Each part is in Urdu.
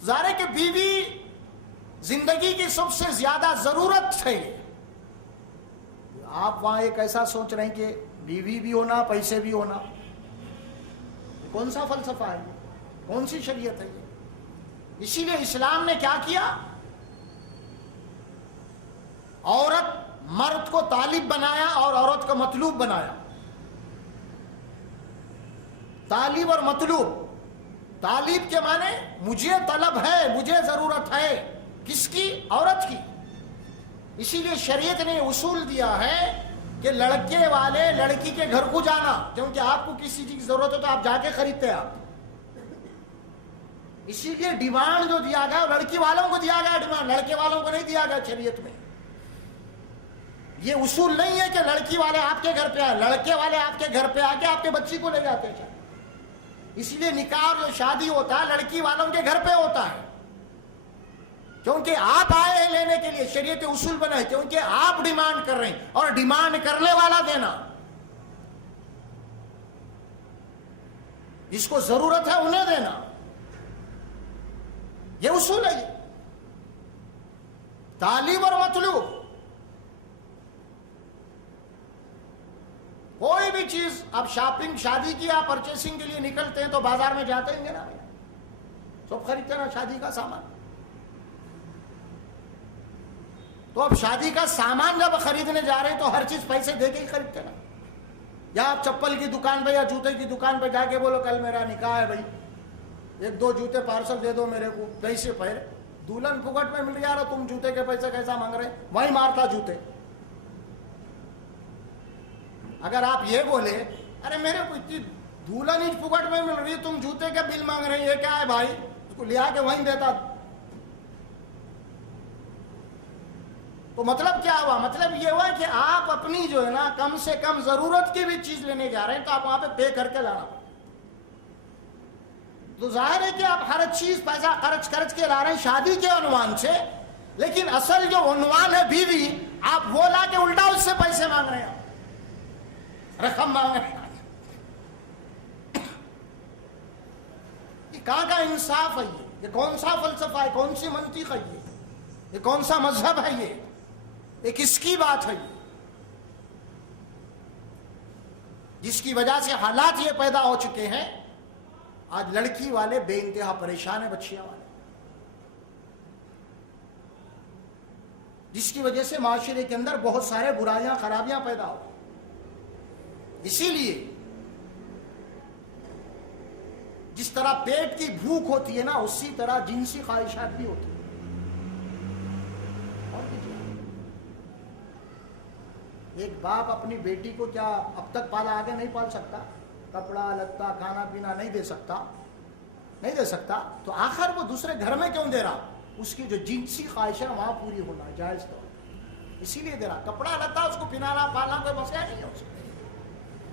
ظاہر ہے کہ بیوی زندگی کی سب سے زیادہ ضرورت ہے. آپ وہاں ایک ایسا سوچ رہے ہیں کہ بیوی بھی ہونا پیسے بھی ہونا، کون سا فلسفہ ہے، کون سی شریعت ہے یہ؟ اسی لیے اسلام نے کیا کیا، عورت مرد کو طالب بنایا اور عورت کو مطلوب بنایا. طالب اور مطلوب. طالب کے معنی مجھے طلب ہے، مجھے ضرورت ہے، کس کی؟ عورت کی. اسی لیے شریعت نے اصول دیا ہے کہ لڑکے والے لڑکی کے گھر کو جانا، کیونکہ آپ کو کسی چیز کی ضرورت ہو تو آپ جا کے خریدتے ہیں آپ. اسی لیے ڈیمانڈ جو دیا گیا لڑکی والوں کو دیا گیا، ڈیمانڈ لڑکے والوں کو نہیں دیا گیا شریعت میں. یہ اصول نہیں ہے کہ لڑکی والے آپ کے گھر پہ آئے، لڑکے والے آپ کے گھر پہ آ کے آپ کے بچی کو لے جاتے ہیں. اسی لیے نکاح اور جو شادی ہوتا ہے لڑکی والوں کے گھر پہ ہوتا ہے، کیونکہ آپ آئے ہیں لینے کے لیے. شریعت اصول بنا ہے کیونکہ آپ ڈیمانڈ کر رہے ہیں، اور ڈیمانڈ کرنے والا دینا. جس کو ضرورت ہے انہیں دینا، یہ اصول ہے. طالب اور مطلوب. کوئی بھی چیز آپ شاپنگ شادی کی آپ پرچیسنگ کے لیے نکلتے ہیں تو بازار میں جاتے ہیں نا، سب خریدتے ہیں نا شادی کا سامان. تو اب شادی کا سامان جب خریدنے جا رہے ہیں تو ہر چیز پیسے دے کے ہی خریدتے نا. یا آپ چپل کی دکان پہ یا جوتے کی دکان پہ جا کے بولو کل میرا نکاح ہے بھائی، ایک دو جوتے پارسل دے دو میرے کو، کیسے پہرے؟ دلہن پھگٹ میں مل رہی ہے، تم جوتے کے پیسے کیسا مانگ رہے؟ وہی مارتا جوتے. اگر آپ یہ بولے ارے میرے کو اتنی دلہن ہی پھگٹ میں مل رہی ہے، تم جوتے کا بل مانگ رہے ہیں، یہ کیا ہے بھائی؟ اس کو لیا کے وہیں دیتا. تو مطلب کیا ہوا؟ مطلب یہ ہوا کہ آپ اپنی جو ہے نا کم سے کم ضرورت کی بھی چیز لینے جا رہے ہیں تو آپ وہاں پہ پے کر کے لانا. تو ظاہر ہے کہ آپ ہر چیز پیسہ خرچ کے لا رہے ہیں شادی کے عنوان سے، لیکن اصل جو عنوان ہے بیوی، آپ وہ لا کے الٹا اس سے پیسے مانگ رہے ہیں، رقم مانگ رہے ہیں. یہ کہاں کا انصاف ہے؟ یہ کون سا فلسفہ ہے؟ کون سی منطق ہے؟ یہ کون سا مذہب ہے؟ یہ کس کی بات ہے؟ جس کی وجہ سے حالات یہ پیدا ہو چکے ہیں. آج لڑکی والے بے انتہا پریشان ہیں، بچیاں والے، جس کی وجہ سے معاشرے کے اندر بہت سارے برائیاں خرابیاں پیدا ہو. اسی لیے جس طرح پیٹ کی بھوک ہوتی ہے نا، اسی طرح جنسی خواہشات بھی ہوتی ہیں. ایک باپ اپنی بیٹی کو کیا اب تک پالا، آگے نہیں پال سکتا؟ کپڑا لتا کھانا پینا نہیں دے سکتا تو آخر وہ دوسرے گھر میں کیوں دے رہا؟ اس کی جو جنسی خواہش ہے وہاں پوری ہونا جائز طور، اسی لیے دے رہا. کپڑا لتا اس کو پہنانا پالنا کوئی مسئلہ نہیں ہے اس کو،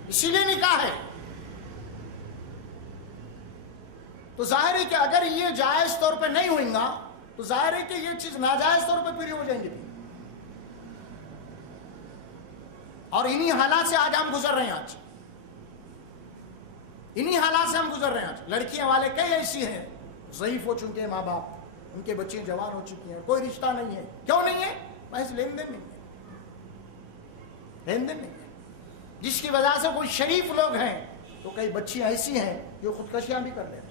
اسی لیے نکاح ہے. تو ظاہر ہے کہ اگر یہ جائز طور پہ نہیں ہوئیں گا تو ظاہر ہے کہ یہ چیز ناجائز طور پہ پوری ہو جائیں گی. اور انہی حالات سے آج ہم گزر رہے ہیں. انہی حالات سے ہم گزر رہے ہیں. آج لڑکیاں والے کئی ایسی ہیں ضعیف ہو چکے ہیں، ماں باپ ان کے بچے جوان ہو چکے ہیں، کوئی رشتہ نہیں ہے. کیوں نہیں ہے؟ بس لین دین نہیں ہے. جس کی وجہ سے کوئی شریف لوگ ہیں تو کئی بچیاں ایسی ہیں جو خودکشیاں بھی کر رہے ہیں.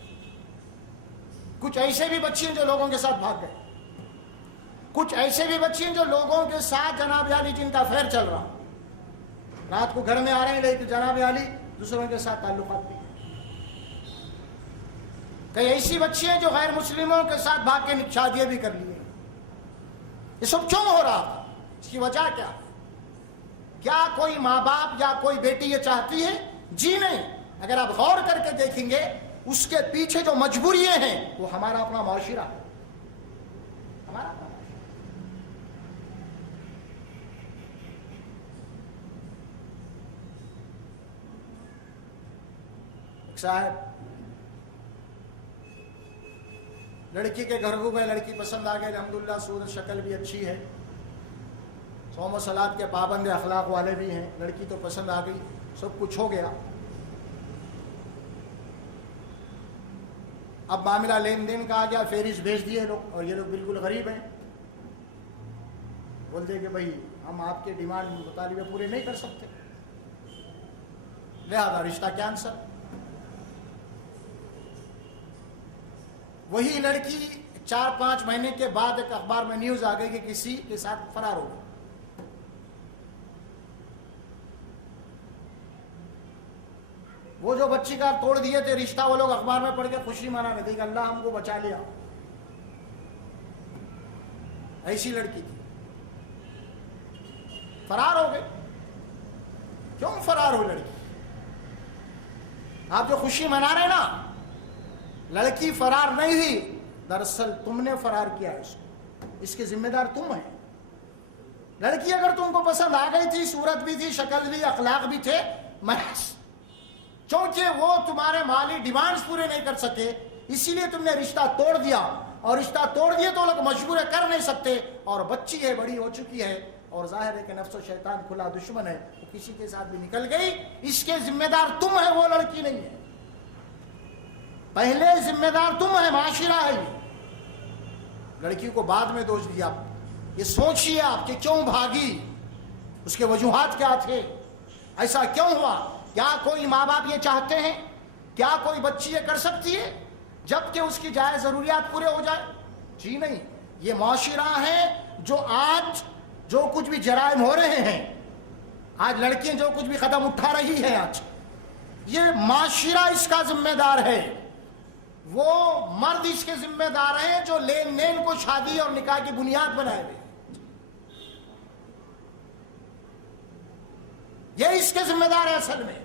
کچھ ایسے بھی بچی ہیں جو لوگوں کے ساتھ بھاگ گئے. کچھ ایسے بھی بچی ہیں جو لوگوں کے ساتھ جناب عالی جن کا افیئر چل رہا، رات کو گھر میں آ رہے ہیں لیکن جناب عالی دوسروں کے ساتھ تعلقات بھی. کئی ایسی بچی ہیں جو غیر مسلموں کے ساتھ بھاگ کے شادیاں بھی کر لی ہیں. یہ سب کیوں ہو رہا تھا؟ اس کی وجہ کیا کوئی ماں باپ یا کوئی بیٹی یہ چاہتی ہے؟ جی نہیں. اگر آپ غور کر کے دیکھیں گے اس کے پیچھے جو مجبوریاں ہیں وہ ہمارا اپنا معاشرہ ہے. ہمارا اپنا معاشرہ. صاحب لڑکی کے گھر کو گئے، لڑکی پسند آ گئی، الحمدللہ صورت شکل بھی اچھی ہے، صوم و صلات کے پابند اخلاق والے بھی ہیں، لڑکی تو پسند آ گئی، سب کچھ ہو گیا. اب معاملہ لین دین کا آ گیا, فہرست بھیج دیے لوگ, اور یہ لوگ بالکل غریب ہیں, بولتے کہ بھائی ہم آپ کے ڈیمانڈ مطالبے پورے نہیں کر سکتے, لہذا رشتہ کینسل. وہی لڑکی 4-5 مہینے کے بعد ایک اخبار میں نیوز آ گئی کہ کسی کے ساتھ فرار ہو گئی. وہ جو بچی کا توڑ دیے تھے رشتہ, وہ لوگ اخبار میں پڑھ کے خوشی منانے تھے کہ اللہ ہم کو بچا لیا. ایسی لڑکی تھی, فرار ہو گئی. کیوں فرار ہوئی لڑکی؟ آپ جو خوشی منا رہے ہیں نا, لڑکی فرار نہیں ہوئی, دراصل تم نے فرار کیا ہے اس کو, اس کے ذمہ دار تم ہیں. لڑکی اگر تم کو پسند آ گئی تھی, صورت بھی تھی, شکل بھی, اخلاق بھی تھے, محض چونکہ وہ تمہارے مالی ڈیمانڈز پورے نہیں کر سکے اسی لیے تم نے رشتہ توڑ دیا, اور رشتہ توڑ دیے تو لوگ مجبور کر نہیں سکتے, اور بچی ہے, بڑی ہو چکی ہے, اور ظاہر ہے کہ نفس و شیطان کھلا دشمن ہے, وہ کسی کے ساتھ بھی نکل گئی. اس کے ذمہ دار تم ہے, وہ لڑکی نہیں ہے. پہلے ذمہ دار تم ہے, معاشرہ ہے. لڑکی کو بعد میں دوش دیا. یہ سوچیے آپ کہ کیوں بھاگی, اس کے وجوہات کیا تھے, ایسا کیوں ہوا؟ کیا کوئی ماں باپ یہ چاہتے ہیں؟ کیا کوئی بچی یہ کر سکتی ہے جبکہ اس کی جائز ضروریات پورے ہو جائے؟ جی نہیں. یہ معاشرہ ہے جو آج جو کچھ بھی جرائم ہو رہے ہیں, آج لڑکیاں جو کچھ بھی قدم اٹھا رہی ہیں, آج یہ معاشرہ اس کا ذمہ دار ہے. وہ مرد اس کے ذمہ دار ہیں جو لین دین کو شادی اور نکاح کی بنیاد بنائے ہوئے. یہ اس کے ذمہ دار ہے اصل میں.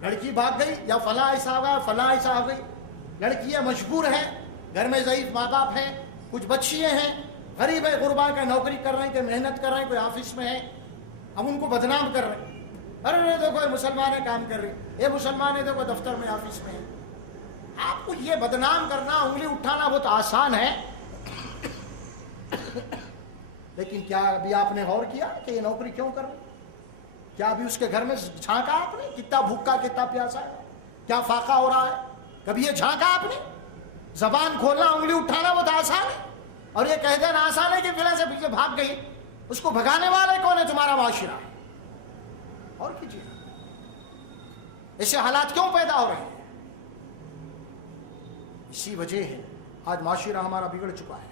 لڑکی بھاگ گئی, یا فلاں ایسا ہو گیا, فلاں ایسا ہو گئی. لڑکیاں مجبور ہیں, گھر میں ضعیف ماں باپ ہیں, کچھ بچیاں ہیں, غریب ہے, غربا کا نوکری کر رہے ہیں, کہ محنت کر رہے ہیں, کوئی آفس میں ہے, ہم ان کو بدنام کر رہے ہیں. ارے دیکھو یہ مسلمان ہے, کام کر رہی, یہ مسلمان ہے, دیکھو دفتر میں, آفس میں ہے. آپ کو یہ بدنام کرنا, انگلی اٹھانا بہت آسان ہے, لیکن کیا ابھی آپ نے غور کیا کہ یہ نوکری کیوں کر رہے؟ کیا ابھی اس کے گھر میں جھانکا آپ نے, کتنا بھوکا, کتنا پیاسا ہے, کیا فاقہ ہو رہا ہے؟ کبھی یہ جھانکا آپ نے؟ زبان کھولنا, انگلی اٹھانا بہت آسان ہے, اور یہ کہہ دینا آسان ہے کہ فلاں سے پیچھے بھاگ گئی. اس کو بھگانے والے کون ہے؟ تمہارا معاشرہ. اور کیجیے, ایسے حالات کیوں پیدا ہو رہے ہیں؟ اسی وجہ ہے آج معاشرہ ہمارا بگڑ چکا ہے.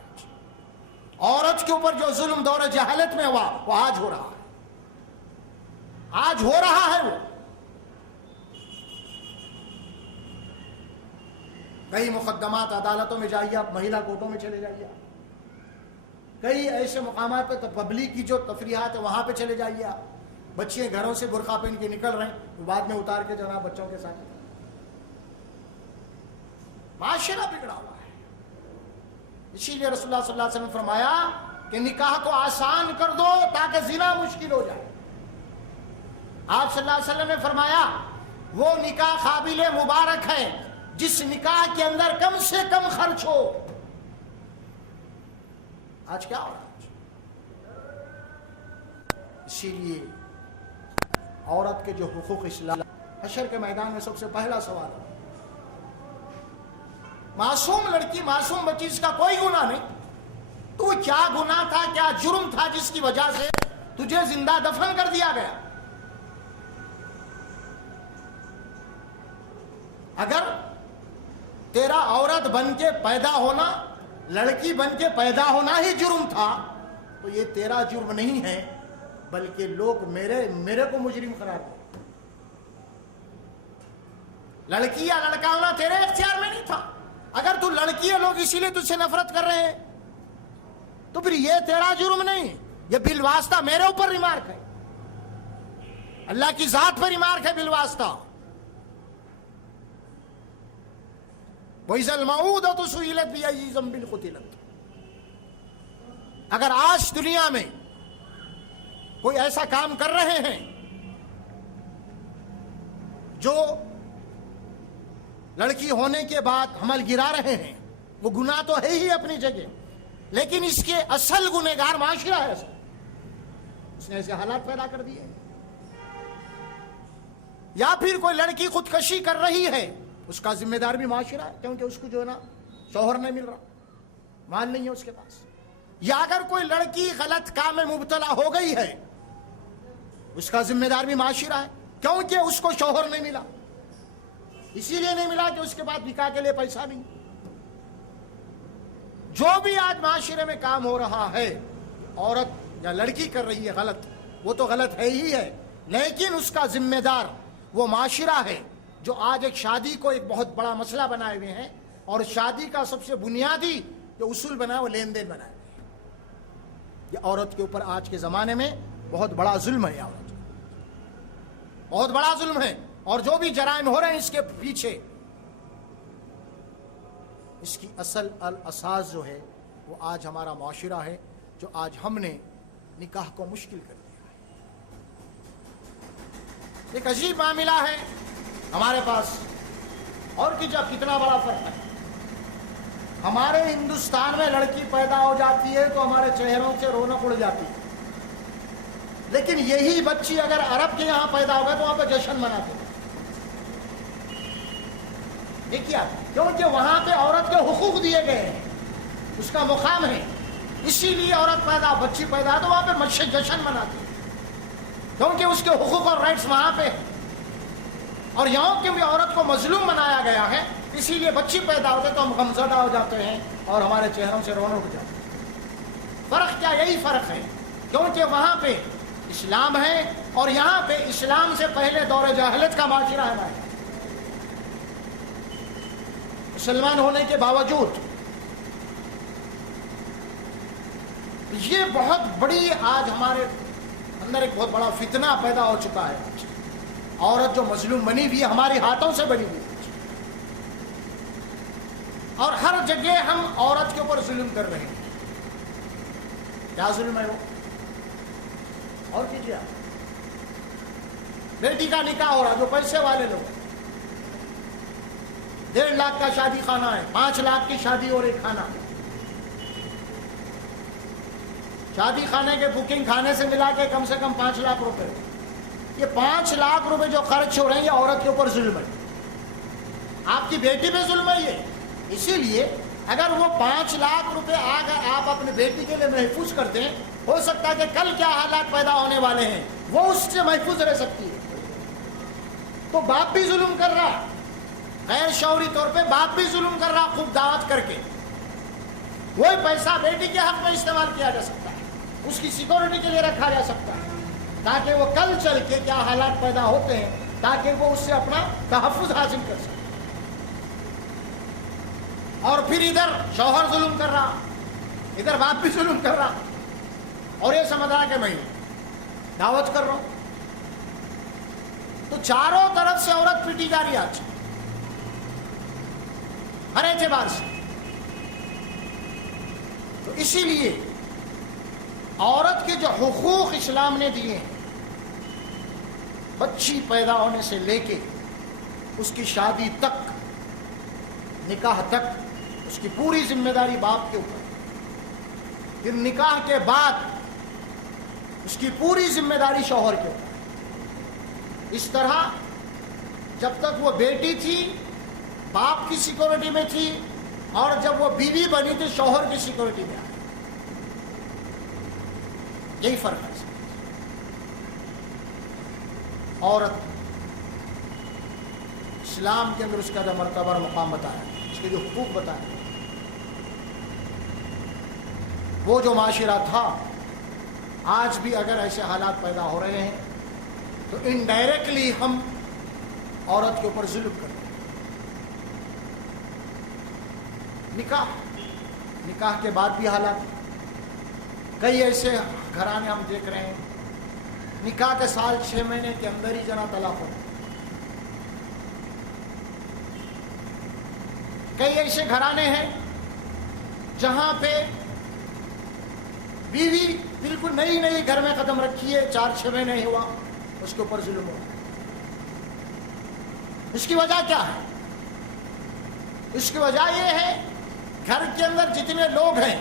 عورت کے اوپر جو ظلم دور جہالت میں ہوا, وہ آج ہو رہا ہے, آج ہو رہا ہے. وہ کئی مقدمات عدالتوں میں جائیے آپ, مہیلا کورٹوں میں چلے جائیے, کئی ایسے مقامات پہ پبلک کی جو تفریحات ہے وہاں پہ چلے جائیے آپ. بچے گھروں سے برقع پہن کے نکل رہے ہیں, بعد میں اتار کے جناب بچوں کے ساتھ. معاشرہ بگڑا ہوا ہے. اسی لیے رسول اللہ صلی اللہ علیہ وسلم نے فرمایا کہ نکاح کو آسان کر دو تاکہ زنا مشکل ہو جائے. آپ صلی اللہ علیہ وسلم نے فرمایا وہ نکاح قابل مبارک ہے جس نکاح کے اندر کم سے کم خرچ ہو. آج کیا ہو رہا ہے؟ اسی لیے عورت کے جو حقوق اسلام, حشر کے میدان میں سب سے پہلا سوال ہے. معصوم لڑکی, معصوم بچی, اس کا کوئی گناہ نہیں, تو کیا گناہ تھا, کیا جرم تھا جس کی وجہ سے تجھے زندہ دفن کر دیا گیا؟ اگر تیرا عورت بن کے پیدا ہونا, لڑکی بن کے پیدا ہونا ہی جرم تھا, تو یہ تیرا جرم نہیں ہے, بلکہ لوگ میرے کو مجرم قرار دیں. لڑکی یا لڑکا ہونا تیرے اختیار میں نہیں تھا. اگر تو لڑکی ہے, لوگ اسی لیے تجھ سے نفرت کر رہے ہیں, تو پھر یہ تیرا جرم نہیں, یہ بالواسطہ میرے اوپر ریمارک ہے, اللہ کی ذات پر ریمارک ہے بالواسطہ. وَإِذَا الْمَوْءُودَةُ سُئِلَتْ بِأَيِّ ذَنبٍ قُتِلَتْ. اگر آج دنیا میں کوئی ایسا کام کر رہے ہیں جو لڑکی ہونے کے بعد حمل گرا رہے ہیں, وہ گناہ تو ہے ہی اپنی جگہ, لیکن اس کے اصل گنہگار معاشرہ ہے. اس نے ایسے حالات پیدا کر دیے. یا پھر کوئی لڑکی خودکشی کر رہی ہے اس کا ذمہ دار بھی معاشرہ ہے، کیونکہ اس کو جو ہے نا شوہر نہیں مل رہا، مال نہیں ہے اس کے پاس. یا اگر کوئی لڑکی غلط کام میں مبتلا ہو گئی ہے، اس کا ذمہ دار بھی معاشرہ ہے، کیونکہ اس کو شوہر نہیں ملا. اسی لیے نہیں ملا کہ اس کے بعد نکاح کے لیے پیسہ نہیں. جو بھی آج معاشرے میں کام ہو رہا ہے، عورت یا لڑکی کر رہی ہے غلط، وہ تو غلط ہے ہی ہے، لیکن اس کا ذمہ دار وہ معاشرہ ہے جو آج ایک شادی کو ایک بہت بڑا مسئلہ بنائے ہوئے ہیں، اور شادی کا سب سے بنیادی جو اصول بنا ہے وہ لین دین بنا ہے. یہ عورت کے اوپر آج کے زمانے میں بہت بڑا ظلم ہے. عورت بہت بڑا ظلم ہے، اور جو بھی جرائم ہو رہے ہیں اس کے پیچھے اس کی اصل الاساس جو ہے وہ آج ہمارا معاشرہ ہے، جو آج ہم نے نکاح کو مشکل کر دیا ہے. ایک عجیب معاملہ ہے ہمارے پاس، اور کتنا بڑا فرق ہے. ہمارے ہندوستان میں لڑکی پیدا ہو جاتی ہے تو ہمارے چہروں سے رونق اڑ جاتی ہے، لیکن یہی بچی اگر عرب کے یہاں پیدا ہوگا تو وہاں پہ جشن مناتے ہیں. یہ کیا؟ کیونکہ وہاں پہ عورت کے حقوق دیے گئے ہیں، اس کا مقام ہے، اسی لیے عورت بچی پیدا تو وہاں پہ جشن مناتے ہیں، کیونکہ اس کے حقوق اور رائٹس وہاں پہ ہیں. اور یہاں کے بھی عورت کو مظلوم بنایا گیا ہے، اسی لیے بچی پیدا ہوتے تو ہم غمزدہ ہو جاتے ہیں اور ہمارے چہروں سے رونق اٹھ جاتی ہے. فرق کیا؟ یہی فرق ہے، کیونکہ وہاں پہ اسلام ہے اور یہاں پہ اسلام سے پہلے دور جاہلیت کا معاشرہ ہے. مسلمان ہونے کے باوجود یہ بہت بڑی آج ہمارے اندر ایک بہت بڑا فتنہ پیدا ہو چکا ہے. عورت جو مظلوم بنی ہوئی ہے، ہماری ہاتھوں سے بنی ہوئی ہے، اور ہر جگہ ہم عورت کے اوپر ظلم کر رہے ہیں. کیا ظلم ہے وہ؟ اور کیجیے آپ. بیٹی کا نکاح ہو رہا، جو پیسے والے لوگ 1.5 لاکھ کا شادی خانہ ہے، 5 لاکھ کی شادی اور ایک کھانا. شادی خانے کے بکنگ کھانے سے ملا کے کم سے کم 5 لاکھ روپے. یہ 5 لاکھ روپے جو خرچ ہو رہے ہیں یہ عورت کے اوپر ظلم ہے. آپ کی بیٹی پہ ظلم ہے یہ. اسی لیے اگر وہ 5 لاکھ روپے اگر آپ اپنے بیٹی کے لیے محفوظ کرتے ہیں، ہو سکتا ہے کہ کل کیا حالات پیدا ہونے والے ہیں وہ اس سے محفوظ رہ سکتی ہے. تو باپ بھی ظلم کر رہا، غیر شعوری طور پہ باپ بھی ظلم کر رہا. خوب دعوت کر کے وہی پیسہ بیٹی کے حق میں استعمال کیا جا سکتا ہے، اس کی سیکورٹی کے لیے رکھا جا سکتا ہے، تاکہ وہ کل چل کے کیا حالات پیدا ہوتے ہیں تاکہ وہ اس سے اپنا تحفظ حاصل کر سکے. اور پھر ادھر شوہر ظلم کر رہا، ادھر باپ بھی ظلم کر رہا، اور یہ سمجھ رہا کہ میں دعوت کر رہا ہوں. تو چاروں طرف سے عورت پیٹی جا رہی ہے آج ہر اعتبار سے. تو اسی لیے عورت کے جو حقوق اسلام نے دیے ہیں، بچی پیدا ہونے سے لے کے اس کی شادی تک، نکاح تک، اس کی پوری ذمہ داری باپ کے اوپر. پھر نکاح کے بعد اس کی پوری ذمہ داری شوہر کے اوپر. اس طرح جب تک وہ بیٹی تھی باپ کی سیکورٹی میں تھی، اور جب وہ بیوی بنی تھی شوہر کی سیکورٹی میں آئی. یہی فرق ہے. عورت اسلام کے اندر اس کا جو مرتبہ اور مقام بتایا، اس کے جو حقوق بتایا، وہ جو معاشرہ تھا آج بھی اگر ایسے حالات پیدا ہو رہے ہیں تو انڈائریکٹلی ہم عورت کے اوپر ظلم کرتے ہیں. نکاح کے بعد بھی حالات، کئی ایسے گھرانے ہم دیکھ رہے ہیں نکاح کے سال 6 مہینے کے اندر ہی جنا طلاق ہو. کئی ایسے گھرانے ہیں جہاں پہ بیوی بالکل نئی گھر میں قدم رکھی ہے، 4-6 مہینے ہی ہوا، اس کے اوپر ظلم ہوا. اس کی وجہ کیا ہے؟ اس کی وجہ یہ ہے گھر کے اندر جتنے لوگ ہیں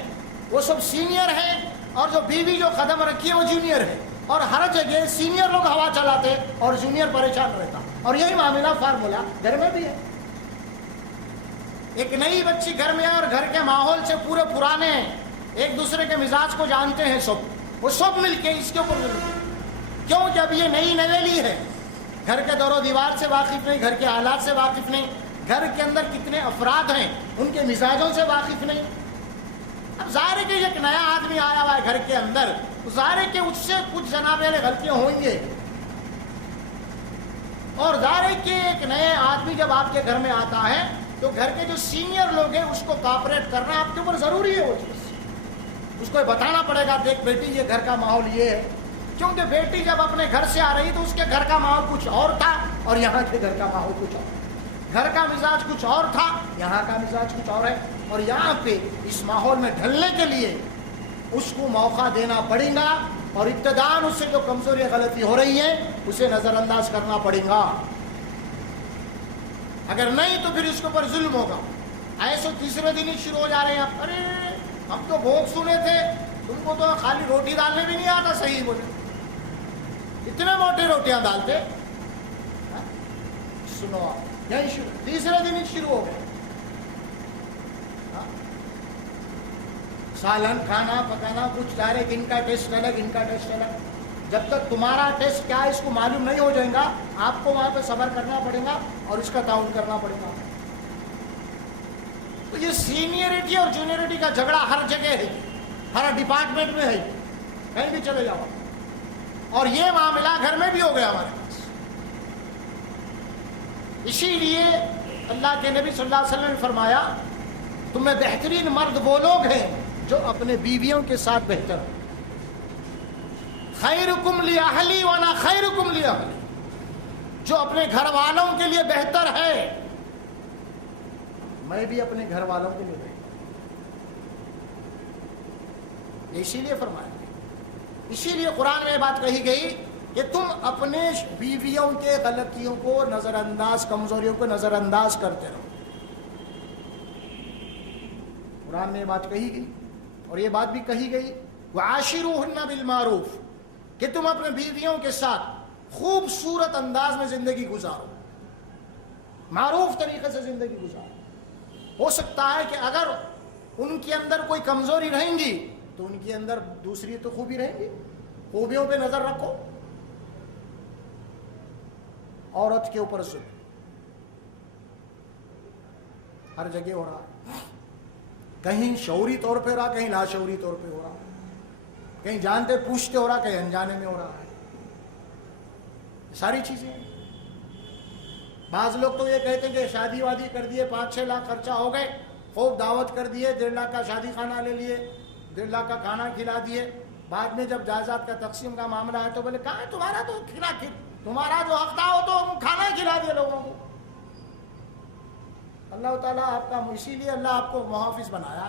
وہ سب سینئر ہیں، اور جو بیوی جو قدم رکھی ہے وہ جونیئر ہے، اور ہر جگہ سینئر لوگ ہوا چلاتے اور جونیئر پریشان رہتا. اور یہی معاملہ فارمولا گھر میں بھی ہے. ایک نئی بچی گھر میں ہے اور گھر کے ماحول سے پورے پرانے ہیں، ایک دوسرے کے مزاج کو جانتے ہیں سب، وہ سب مل کے اس کے اوپر کیوں کہ اب یہ نئی نویلی ہے، گھر کے دور و دیوار سے واقف نہیں، گھر کے حالات سے واقف نہیں، گھر کے اندر کتنے افراد ہیں ان کے مزاجوں سے واقف نہیں۔ اب ظاہر ہے کہ ایک نیا آدمی آیا ہوا ہے گھر کے اندر، ظاہر ہے کہ اس سے کچھ جناب علی غلطیاں ہوئیں گے، اور ظاہر ہے کہ ایک نئے آدمی جب آپ کے گھر میں آتا ہے تو گھر کے جو سینئر لوگ ہیں اس کو کوآپریٹ کرنا آپ کے اوپر ضروری ہے، وہ چیز اس کو بتانا پڑے گا، دیکھ بیٹی یہ گھر کا ماحول یہ ہے، کیونکہ بیٹی جب اپنے گھر سے آ رہی تو اس کے گھر کا ماحول کچھ اور تھا اور یہاں کے گھر کا ماحول کچھ اور، گھر کا مزاج کچھ اور تھا، یہاں کا مزاج کچھ اور ہے، اور یہاں پہ اس ماحول میں ڈھلنے کے لیے اس کو موقع دینا پڑے گا، اور ابتداءً اس سے جو کمزوری غلطی ہو رہی ہے اسے نظر انداز کرنا پڑے گا، اگر نہیں تو پھر اس کے اوپر ظلم ہوگا۔ ایسے تیسرے دن ہی شروع ہو جا رہے ہیں، ارے ہم تو بھوگ سنے تھے، تم کو تو خالی روٹی ڈالنے بھی نہیں آتا، صحیح بولے اتنے موٹی روٹیاں ڈالتے، سنو آپ یہی شروع، تیسرے دن ہی شروع ہو گئے، سالن کھانا پکانا کچھ ڈائریکٹ ان کا ٹیسٹ الگ، ان کا ٹیسٹ الگ، جب تک تمہارا ٹیسٹ کیا ہے اس کو معلوم نہیں ہو جائے گا آپ کو وہاں پہ صبر کرنا پڑے گا اور اس کا تعاون کرنا پڑے گا۔ تو یہ سینئرٹی اور جونیئرٹی کا جھگڑا ہر جگہ ہے، ہر ڈپارٹمنٹ میں ہے، کہیں بھی چلے جاؤ، اور یہ معاملہ گھر میں بھی ہو گیا ہمارے پاس۔ اسی لیے اللہ کے نبی صلی اللہ علیہ وسلم نے فرمایا تم میں بہترین مرد وہ لوگ ہیں جو اپنے بیویوں کے ساتھ بہتر ہو، خیرکم لأہلی وانا خیرکم لأہلی، جو اپنے گھر والوں کے لیے بہتر ہے میں بھی اپنے گھر والوں کے لیے بہتر، اسی لیے فرمایا، اسی لیے قرآن میں یہ بات کہی گئی کہ تم اپنے بیویوں کے غلطیوں کو نظر انداز، کمزوریوں کو نظر انداز کرتے رہو، قرآن میں یہ بات کہی گئی، اور یہ بات بھی کہی گئی وعاشروہن بالمعروف، کہ تم اپنے بیویوں کے ساتھ خوبصورت انداز میں زندگی گزارو، معروف طریقے سے زندگی گزارو۔ ہو سکتا ہے کہ اگر ان کے اندر کوئی کمزوری رہیں گی تو ان کے اندر دوسری تو خوبی رہیں گی، خوبیوں پہ نظر رکھو۔ عورت کے اوپر ظلم ہر جگہ ہو رہا ہے، کہیں شعوری طور پہ ہو رہا، کہیں لاشعوری طور پہ ہو رہا، کہیں جانتے پوچھتے ہو رہا، کہیں انجانے میں ہو رہا ہے، ساری چیزیں۔ بعض لوگ تو یہ کہتے ہیں کہ شادی وادی کر دیے، 5-6 لاکھ خرچہ ہو گئے، خوب دعوت کر دیے، 1.5 لاکھ کا شادی خانہ لے لیے، 1.5 لاکھ کا کھانا کھلا دیے، بعد میں جب جائیداد کا تقسیم کا معاملہ ہے تو بولے کہاں ہے تمہارا تو تمہارا جو حق تھا وہ تو کھانا ہی کھلا دیا لوگوں کو۔ اللہ تعالیٰ آپ کا، اسی لیے اللہ آپ کو محافظ بنایا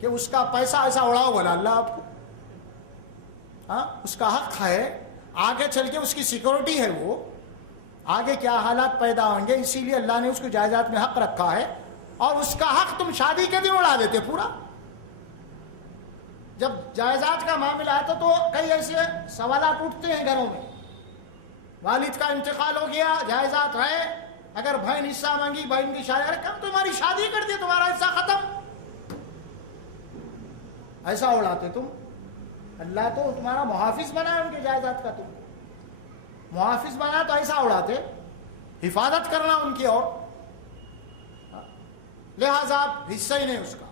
کہ اس کا پیسہ ایسا اڑاؤ بولا اللہ آپ کو، ہاں اس کا حق ہے، آگے چل کے اس کی سیکورٹی ہے، وہ آگے کیا حالات پیدا ہوں گے، اسی لیے اللہ نے اس کو جائیداد میں حق رکھا ہے، اور اس کا حق تم شادی کے دن اڑا دیتے پورا۔ جب جائیداد کا معاملہ آتا تو کئی ایسے سوالات اٹھتے ہیں گھروں میں، والد کا انتقال ہو گیا، جائیداد ہے، اگر بہن حصہ مانگی، بہن کی شادی، ارے کم تمہاری شادی کر دی، تمہارا حصہ ختم، ایسا اڑاتے تم۔ اللہ تو تمہارا محافظ بنا ہے ان کے جائیداد کا، تم محافظ بنا تو ایسا اڑاتے، حفاظت کرنا ان کی، اور لہذا حصہ ہی نہیں اس کا۔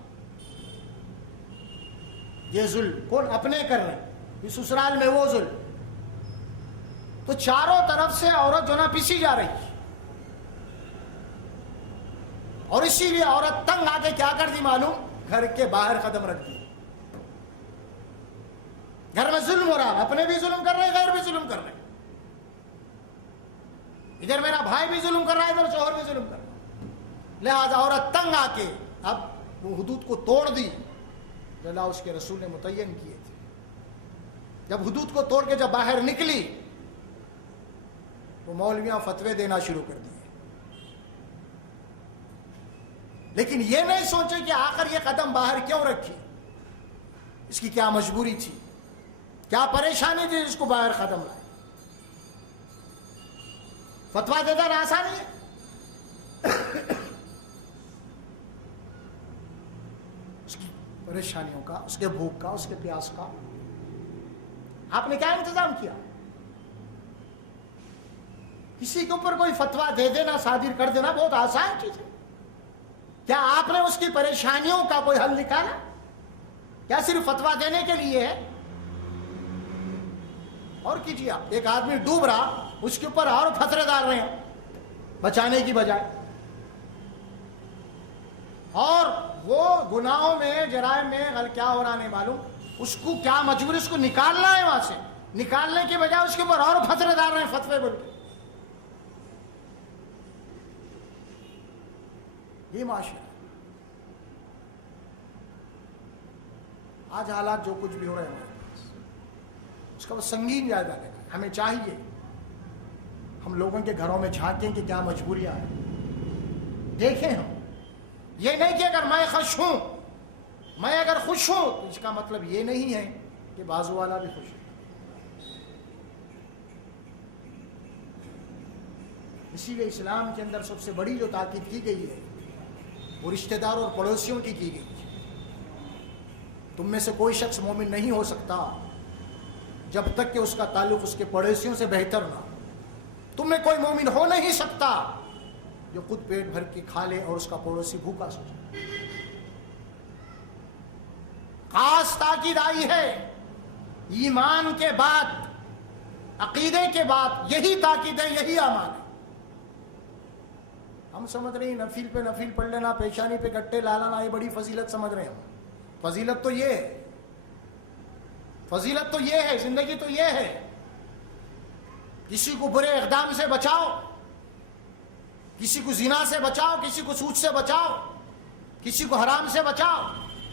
یہ ظلم کون اپنے کر رہے ہیں، اس سسرال میں وہ ظلم، تو چاروں طرف سے عورت جو نا پیسی جا رہی ہے، اور اسی لیے عورت تنگ آ کے کیا کر دی معلوم، گھر کے باہر قدم رکھ دی، گھر میں ظلم ہو رہا ہے، اپنے بھی ظلم کر رہے ہیں، غیر بھی ظلم کر رہے ہیں، ادھر میرا بھائی بھی ظلم کر رہا ہے، ادھر شوہر بھی ظلم کر رہا ہے، لہذا عورت تنگ آ کے اب وہ حدود کو توڑ دی جو اللہ اس کے رسول نے متعین کیے تھے۔ جب حدود کو توڑ کے جب باہر نکلی تو مولویاں فتوے دینا شروع کر دیے، لیکن یہ نہیں سوچے کہ آخر یہ قدم باہر کیوں رکھی، اس کی کیا مجبوری تھی، کیا پریشانی تھی اس کو باہر قدم لائے۔ فتویٰ دینا آسان ہے، اس کی پریشانیوں کا، اس کے بھوک کا، اس کے پیاس کا آپ نے کیا انتظام کیا؟ کسی کے اوپر کوئی فتویٰ دے دینا، صادر کر دینا بہت آسان چیز ہے۔ کیا آپ نے اس کی پریشانیوں کا کوئی حل نکالا؟ کیا صرف فتویٰ دینے کے لیے ہے؟ اور کیجیے آپ، ایک آدمی ڈوب رہا، اس کے اوپر اور فتوے ڈال رہے ہیں بچانے کی بجائے، اور وہ گناہوں میں، جرائم میں کیا ہو رہا نہیں معلوم، اس کو کیا مجبوری، اس کو نکالنا ہے وہاں سے، نکالنے کے بجائے اس کے اوپر اور فتوے ڈال رہے ہیں، فتوے بول کے۔ یہ معاشرہ آج حالات جو کچھ بھی ہو رہے ہیں ہمارے پاس، اس کا بس سنگین جائزہ لینا ہے۔ ہمیں چاہیے ہم لوگوں کے گھروں میں جھانکیں کہ کیا مجبوریاں ہیں، دیکھیں ہم۔ یہ نہیں کہ اگر میں خوش ہوں، میں اگر خوش ہوں تو اس کا مطلب یہ نہیں ہے کہ بازو والا بھی خوش ہے۔ اسی لیے اسلام کے اندر سب سے بڑی جو تاکید کی گئی ہے وہ رشتہ دار اور پڑوسیوں کی گئی ہے۔ تم میں سے کوئی شخص مومن نہیں ہو سکتا جب تک کہ اس کا تعلق اس کے پڑوسیوں سے بہتر نہ ہو۔ تم میں کوئی مومن ہو نہیں سکتا جو خود پیٹ بھر کے کھا لے اور اس کا پڑوسی بھوکا سو جائے۔ خاص تاکید آئی ہے ایمان کے بعد، عقیدے کے بعد، یہی تاکید ہے، یہی امان ہے۔ ہم سمجھ رہے ہیں نفل پہ نفل پڑھ لینا، پیشانی پہ گٹے لانا، یہ بڑی فضیلت سمجھ رہے ہیں ہم۔ فضیلت تو یہ ہے، فضیلت تو یہ ہے، زندگی تو یہ ہے، کسی کو برے اقدام سے بچاؤ، کسی کو زنا سے بچاؤ، کسی کو سود سے بچاؤ، کسی کو حرام سے بچاؤ۔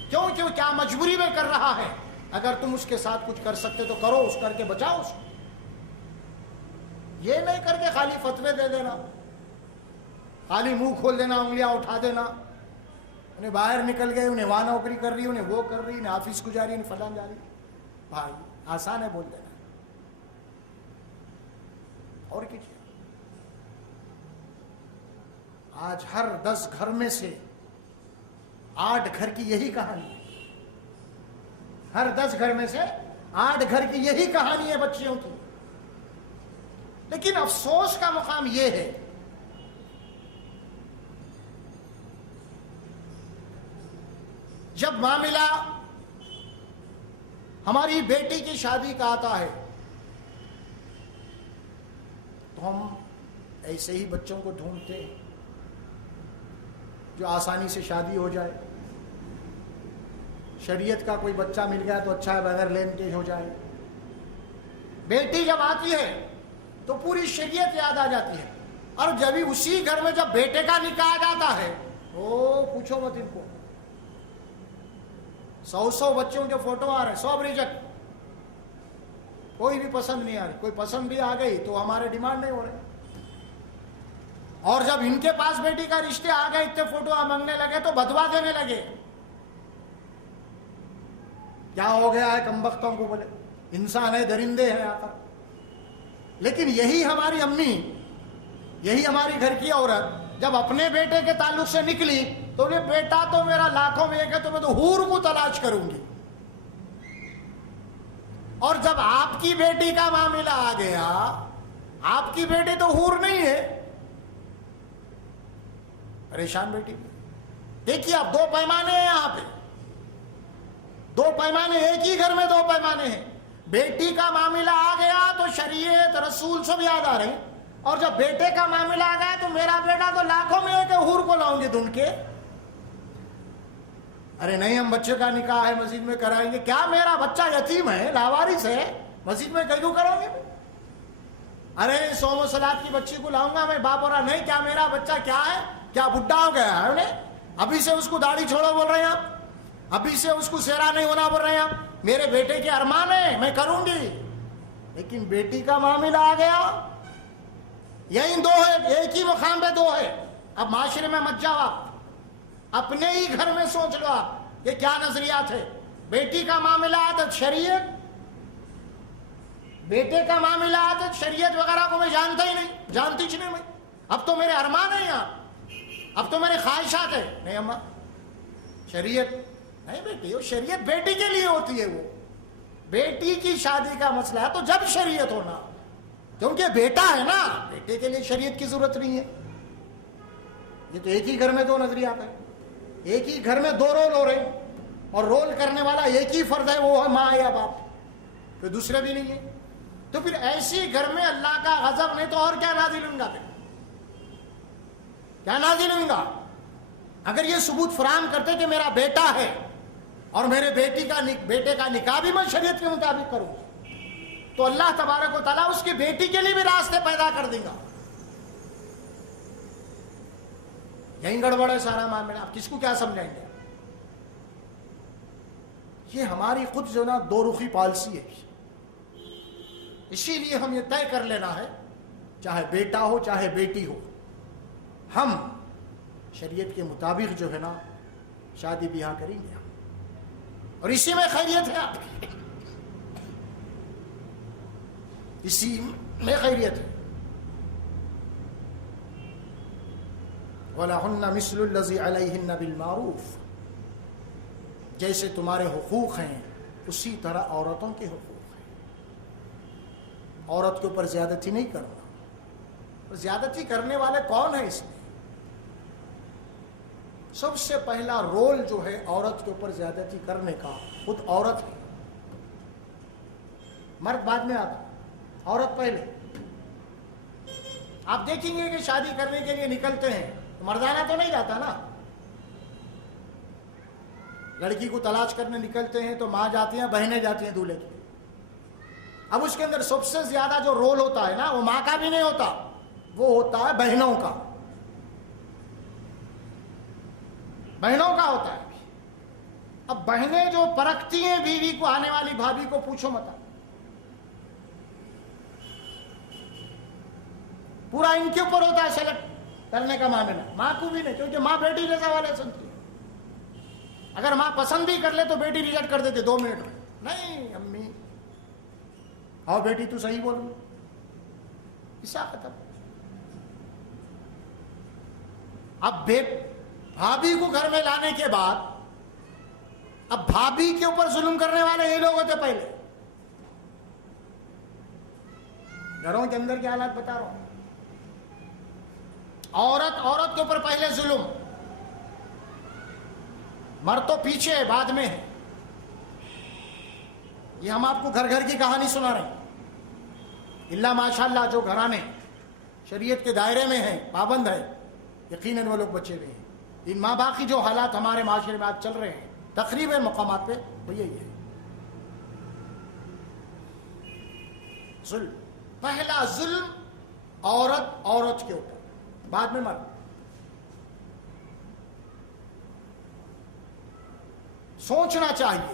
کیوں؟ کیا مجبوری میں کر رہا ہے، اگر تم اس کے ساتھ کچھ کر سکتے تو کرو، اس کر کے بچاؤ اس کو۔ یہ نہیں کر کے خالی فتوے دے دینا، خالی منہ کھول دینا، انگلیاں اٹھا دینا، انہیں باہر نکل گئے، انہیں وہاں نوکری کر رہی، انہیں وہ کر رہی، انہیں آفس کو جا رہی، انہیں فلان جا رہی۔ بھائی آسان ہے بول دینا، اور کیجیے۔ آج ہر 10 گھر میں سے 8 گھر کی یہی کہانی ہے، ہر 10 گھر میں سے 8 گھر کی یہی کہانی ہے بچیوں کی۔ لیکن افسوس کا مقام یہ ہے جب معاملہ ہماری بیٹی کی شادی کا آتا ہے تو ہم ایسے ہی بچوں کو ڈھونڈتے ہیں جو آسانی سے شادی ہو جائے۔ شریعت کا کوئی بچہ مل گیا تو اچھا ہے، بغیر لین کے ہو جائے۔ بیٹی جب آتی ہے تو پوری شریعت یاد آ جاتی ہے، اور جب ہی اسی گھر میں جب بیٹے کا نکاح جاتا ہے تو پوچھو مت ان کو، 100 بچوں کے فوٹو آ رہے ہیں، 100 ریجیکٹ، کوئی بھی پسند نہیں آ رہی۔ کوئی پسند بھی آ گئی تو ہمارے ڈیمانڈ نہیں ہو رہے، اور جب ان کے پاس بیٹی کا رشتے آ گئے، اتنے فوٹو مانگنے لگے تو بدوا دینے لگے۔ کیا ہو گیا ہے کمبختوں کو؟ بولے انسان ہے، درندے ہیں آ کر۔ لیکن یہی ہماری امی، یہی ہماری گھر کی عورت جب اپنے بیٹے کے تعلق سے نکلی تو انہیں، بیٹا تو میرا لاکھوں میں ایک ہے، تو میں تو حور کو تلاش کروں گی۔ اور جب آپ کی بیٹی کا معاملہ آ گیا، آپ کی بیٹی تو حور نہیں ہے، پریشان بیٹی۔ دیکھیے آپ، 2 پیمانے ہیں یہاں پہ، 2 پیمانے، ایک ہی گھر میں 2 پیمانے ہیں۔ بیٹی کا معاملہ آ گیا تو شریعت رسول سب یاد آ رہے ہیں، اور جب بیٹے کا معاملہ آ گیا تو میرا بیٹا تو لاکھوں میں ایک ہے، حور کو لاؤں گے ڈھونڈ کے۔ ارے نہیں، ہم بچے کا نکاح ہے مسجد میں کرائیں گے۔ کیا میرا بچہ یتیم ہے، لاوارث ہے، مسجد میں کیوں کرو گے؟ ارے صوم و صلات کی بچی کو لاؤں گا میں، باپ ہو رہا نہیں، کیا میرا بچہ کیا ہے، کیا بڈھا ہو گیا ہے انہیں؟ ابھی سے اس کو داڑھی چھوڑو بول رہے ہیں آپ، ابھی سے اس کو سیرا نہیں ہونا بول رہے ہیں آپ۔ میرے بیٹے کے ارمان ہے، میں کروں گی، لیکن بیٹی کا معاملہ آ گیا، یہی 2 ہے، ایک ہی مقام پہ 2 ہے۔ اب معاشرے میں مت جاؤ آپ، اپنے ہی گھر میں سوچ لو آپ، یہ کیا نظریات ہے۔ بیٹی کا معاملہ آتا شریعت، بیٹے کا معاملہ آتا شریعت وغیرہ کو میں جانتا ہی نہیں، جانتی ہی نہیں میں۔ اب تو میرے ارمان ہے یہاں، اب تو میرے خواہشات ہے۔ نہیں اماں، شریعت نہیں بیٹی، وہ شریعت بیٹی کے لیے ہوتی ہے، وہ بیٹی کی شادی کا مسئلہ ہے تو جب شریعت ہونا، کیونکہ بیٹا ہے نا، بیٹے کے لیے شریعت کی ضرورت نہیں ہے. یہ تو ایک ہی گھر میں دو نظریات ہیں، ایک ہی گھر میں دو رول ہو رہے ہیں، اور رول کرنے والا ایک ہی فرد ہے، وہ ہے ماں یا باپ، کوئی دوسرے بھی نہیں ہے. تو پھر ایسی گھر میں اللہ کا غضب نہیں تو اور کیا نازل ہوں گا؟ پھر کیا نازل ہوں گا؟ اگر یہ ثبوت فراہم کرتے کہ میرا بیٹا ہے اور میرے بیٹے کا نکاح بھی میں شریعت کے مطابق کروں تو اللہ تبارک و تعالیٰ اس کی بیٹی کے لیے بھی راستے پیدا کر دیں گا. یہی گڑبڑ ہے سارا معاملہ. آپ کس کو کیا سمجھائیں گے؟ یہ ہماری خود جو نا دو رخی پالیسی ہے. اسی لیے ہم یہ طے کر لینا ہے، چاہے بیٹا ہو چاہے بیٹی ہو، ہم شریعت کے مطابق جو ہے نا شادی بیاہ کریں گے، اور اسی میں خیریت ہے. آپ کی اسی میں خیریت ہے. وَلَهُنَّ مِثْلُ الَّذِي عَلَيْهِنَّ بِالْمَعْرُوفِ، جیسے تمہارے حقوق ہیں اسی طرح عورتوں کے حقوق ہیں. عورت کے اوپر زیادتی نہیں کرنا. زیادتی کرنے والے کون ہیں اس میں؟ سب سے پہلا رول جو ہے عورت کے اوپر زیادتی کرنے کا خود عورت ہے. مرد بعد میں آتا، عورت پہلے. آپ دیکھیں گے کہ شادی کرنے کے لیے نکلتے ہیں تو مردانہ تو نہیں جاتا نا. لڑکی کو تلاش کرنے نکلتے ہیں تو ماں جاتی ہیں، بہنیں جاتی ہیں دولہے کی. اب اس کے اندر سب سے زیادہ جو رول ہوتا ہے نا وہ ماں کا بھی نہیں ہوتا، وہ ہوتا ہے بہنوں کا. بہنوں کا ہوتا ہے. اب بہنیں جو پرکھتی ہیں بیوی کو، آنے والی بھابھی کو پوچھو مت، پورا ان کے اوپر ہوتا ہے سلیکٹ کرنے کا معاملہ. ماں کو بھی نہیں، کیونکہ ماں بیٹی جیسا والے سنتی ہے. اگر ماں پسند بھی کر لے تو بیٹی ریجیکٹ کر دیتے 2 منٹ میں. نہیں امی، آؤ بیٹی تو صحیح بولو، ایسا ختم. اب بھابھی کو گھر میں لانے کے بعد اب بھابھی کے اوپر ظلم کرنے والے یہ لوگ ہوتے پہلے. گھروں کے اندر کے حالات بتا رہا ہوں. عورت کے اوپر پہلے ظلم، مرد تو پیچھے ہے، بعد میں ہے. یہ ہم آپ کو گھر گھر کی کہانی سنا رہے ہیں. اللہ ماشاءاللہ جو گھرانے شریعت کے دائرے میں ہیں، پابند ہے، یقیناً وہ لوگ بچے ہوئے ہیں. ان ماں باپ کی جو حالات ہمارے معاشرے میں آج چل رہے ہیں تقریباً مقامات پہ وہ یہی ہے. ظلم، پہلا ظلم عورت کے اوپر، بعد میں مرد. سوچنا چاہیے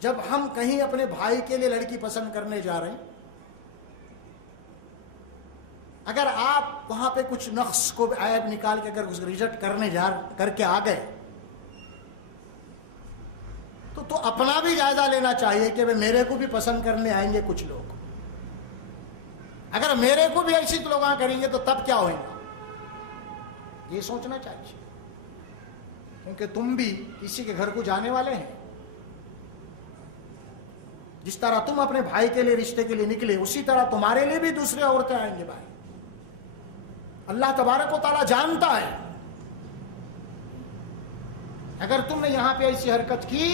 جب ہم کہیں اپنے بھائی کے لیے لڑکی پسند کرنے جا رہے ہیں، اگر آپ وہاں پہ کچھ نقص کو عیب نکال کے اگر ریجیکٹ کر کے آ گئے تو اپنا بھی جائزہ لینا چاہیے کہ میرے کو بھی پسند کرنے آئیں گے کچھ لوگ. اگر میرے کو بھی ایسی لوگ کریں گے تو تب کیا ہوئے گا، یہ سوچنا چاہیے. کیونکہ تم بھی کسی کے گھر کو جانے والے ہیں. جس طرح تم اپنے بھائی کے لیے رشتے کے لیے نکلے، اسی طرح تمہارے لیے بھی دوسرے عورتیں آئیں گے بھائی. اللہ تبارک و تعالیٰ جانتا ہے. اگر تم نے یہاں پہ ایسی حرکت کی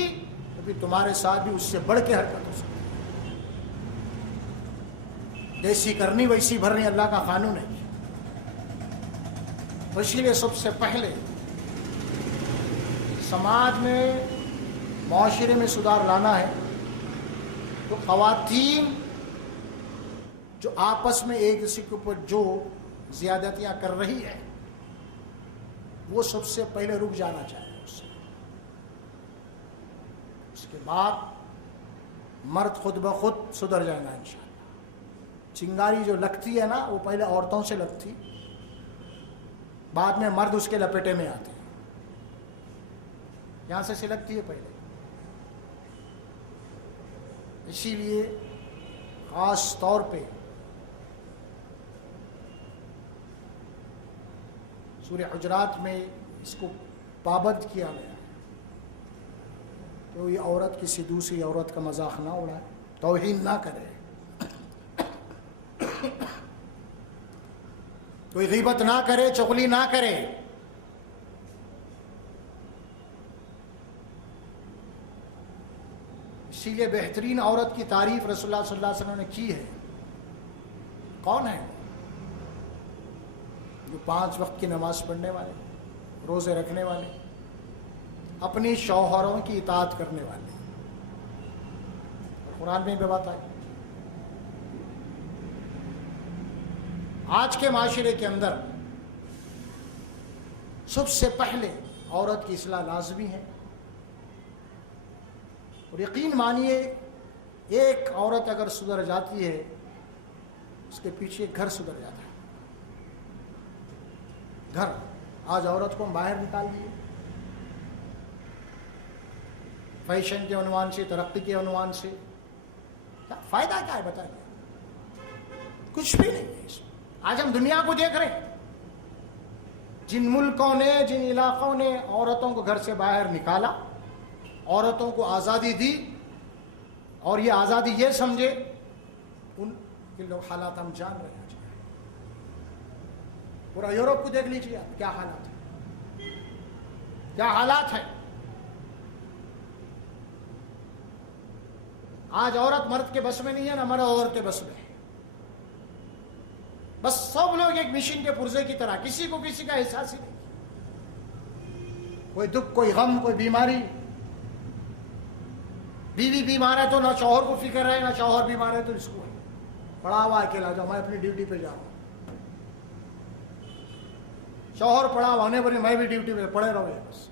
تو پھر تمہارے ساتھ بھی اس سے بڑھ کے حرکت ہو سکتی. جیسی کرنی ویسی بھرنی اللہ کا قانون ہے. تو اسی لیے سب سے پہلے سماج میں، معاشرے میں سدھار لانا ہے تو خواتین جو آپس میں ایک دوسرے کے اوپر جو زیادتیاں کر رہی ہے وہ سب سے پہلے رک جانا چاہیے. اس کے بعد مرد خود بخود سدھر جائے گا انشاءاللہ. چنگاری جو لگتی ہے نا وہ پہلے عورتوں سے لگتی، بعد میں مرد اس کے لپیٹے میں آتے ہیں. یہاں سے سلگتی ہے پہلے. اسی لیے خاص طور پہ سورہ حجرات میں اس کو پابند کیا گیا. کوئی عورت کسی دوسری عورت کا مذاق نہ اڑائے، توہین نہ کرے، کوئی غیبت نہ کرے، چغلی نہ کرے۔ اسی لیے بہترین عورت کی تعریف رسول اللہ صلی اللہ علیہ وسلم نے کی ہے۔ کون ہے؟ جو 5 وقت کی نماز پڑھنے والے، روزے رکھنے والے، اپنی شوہروں کی اطاعت کرنے والے۔ اور قرآن میں بھی بات آئی۔ آج کے معاشرے کے اندر سب سے پہلے عورت کی اصلاح لازمی ہے، اور یقین مانیے ایک عورت اگر سدھر جاتی ہے اس کے پیچھے گھر سدھر جاتا ہے۔ گھر آج عورت کو ہم باہر نکال دیے، فیشن کے عنوان سے، ترقی کے عنوان سے۔ فائدہ کیا ہے بتائیے؟ کچھ بھی نہیں ہے اس میں۔ آج ہم دنیا کو دیکھ رہے ہیں، جن ملکوں نے، جن علاقوں نے عورتوں کو گھر سے باہر نکالا، عورتوں کو آزادی دی، اور یہ آزادی یہ سمجھے، ان کے لوگ حالات ہم جان رہے ہیں۔ پورا یورپ کو دیکھ لیجیے آپ، کیا حالات ہے، کیا حالات ہے۔ آج عورت مرد کے بس میں نہیں ہے، نہ مرد عورت کے بس میں ہے۔ بس سب لوگ ایک مشین کے پرزے کی طرح، کسی کو کسی کا احساس ہی نہیں۔ کوئی دکھ، کوئی غم، کوئی بیماری۔ بیوی بیمار ہے تو نہ شوہر کو فکر ہے، نہ شوہر بیمار ہے تو اس کو ہے۔ پڑا ہوا اکیلا جاؤ، میں اپنی ڈیوٹی پہ جاؤں۔ شوہر پڑا ہوا ہونے پر میں بھی ڈیوٹی پہ، پڑے رہو بس۔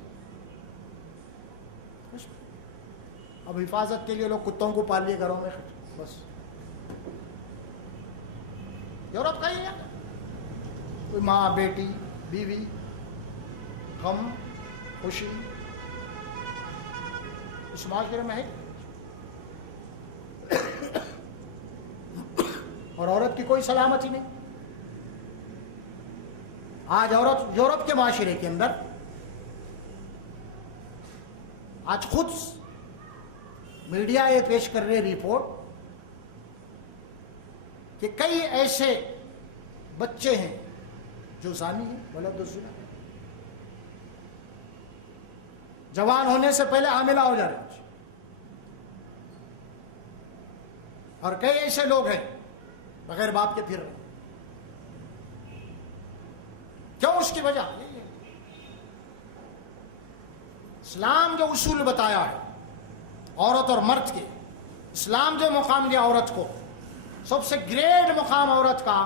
اب حفاظت کے لیے لوگ کتوں کو پال لیے گھروں میں، بس۔ یورپ کا ہی ہے، کوئی ماں، بیٹی، بیوی، غم، خوشی اس معاشرے میں ہے۔ اور عورت کی کوئی سلامتی نہیں۔ آج عورت یورپ کے معاشرے کے اندر آج خود میڈیا یہ پیش کر رہے رپورٹ کہ کئی ایسے بچے ہیں جو زانی ہیں، ولد الزنا، جوان ہونے سے پہلے حاملہ ہو جا رہے ہیں، اور کئی ایسے لوگ ہیں بغیر باپ کے پھر رہے ہیں۔ کیوں؟ اس کی وجہ یہی ہے، اسلام جو اصول بتایا ہے عورت اور مرد کے، اسلام جو مقام دیا عورت کو، سب سے گریٹ مقام عورت کا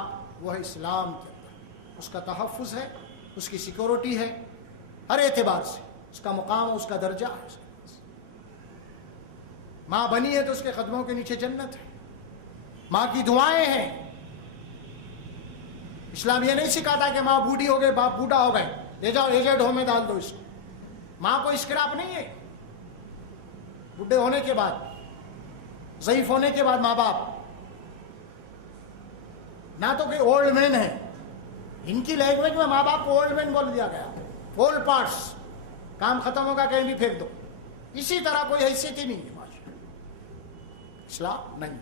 وہ ہے اسلام کے اندر۔ اس کا تحفظ ہے، اس کی سیکورٹی ہے، ہر اعتبار سے اس کا مقام، اس کا درجہ ہے۔ ماں بنی ہے تو اس کے قدموں کے نیچے جنت ہے، ماں کی دعائیں ہیں۔ اسلام یہ نہیں سکھاتا کہ ماں بوڑھی ہو گئی، باپ بوڑھا ہو گئے، لے جاؤ ایجنٹ ہوم میں ڈال دو اس کو۔ ماں کو اسکراپ نہیں ہے۔ بوڑھے ہونے کے بعد، ضعیف ہونے کے بعد ماں باپ نہ تو کہ اولڈ مین ہے، ان کی لینگویج میں ماں باپ کو اولڈ مین بول دیا گیا، اولڈ پارٹس، کام ختم ہوگا کہیں بھی پھینک دو۔ اسی طرح کوئی حیثیت ہی نہیں ہے معاشرے۔ اسلام نہیں۔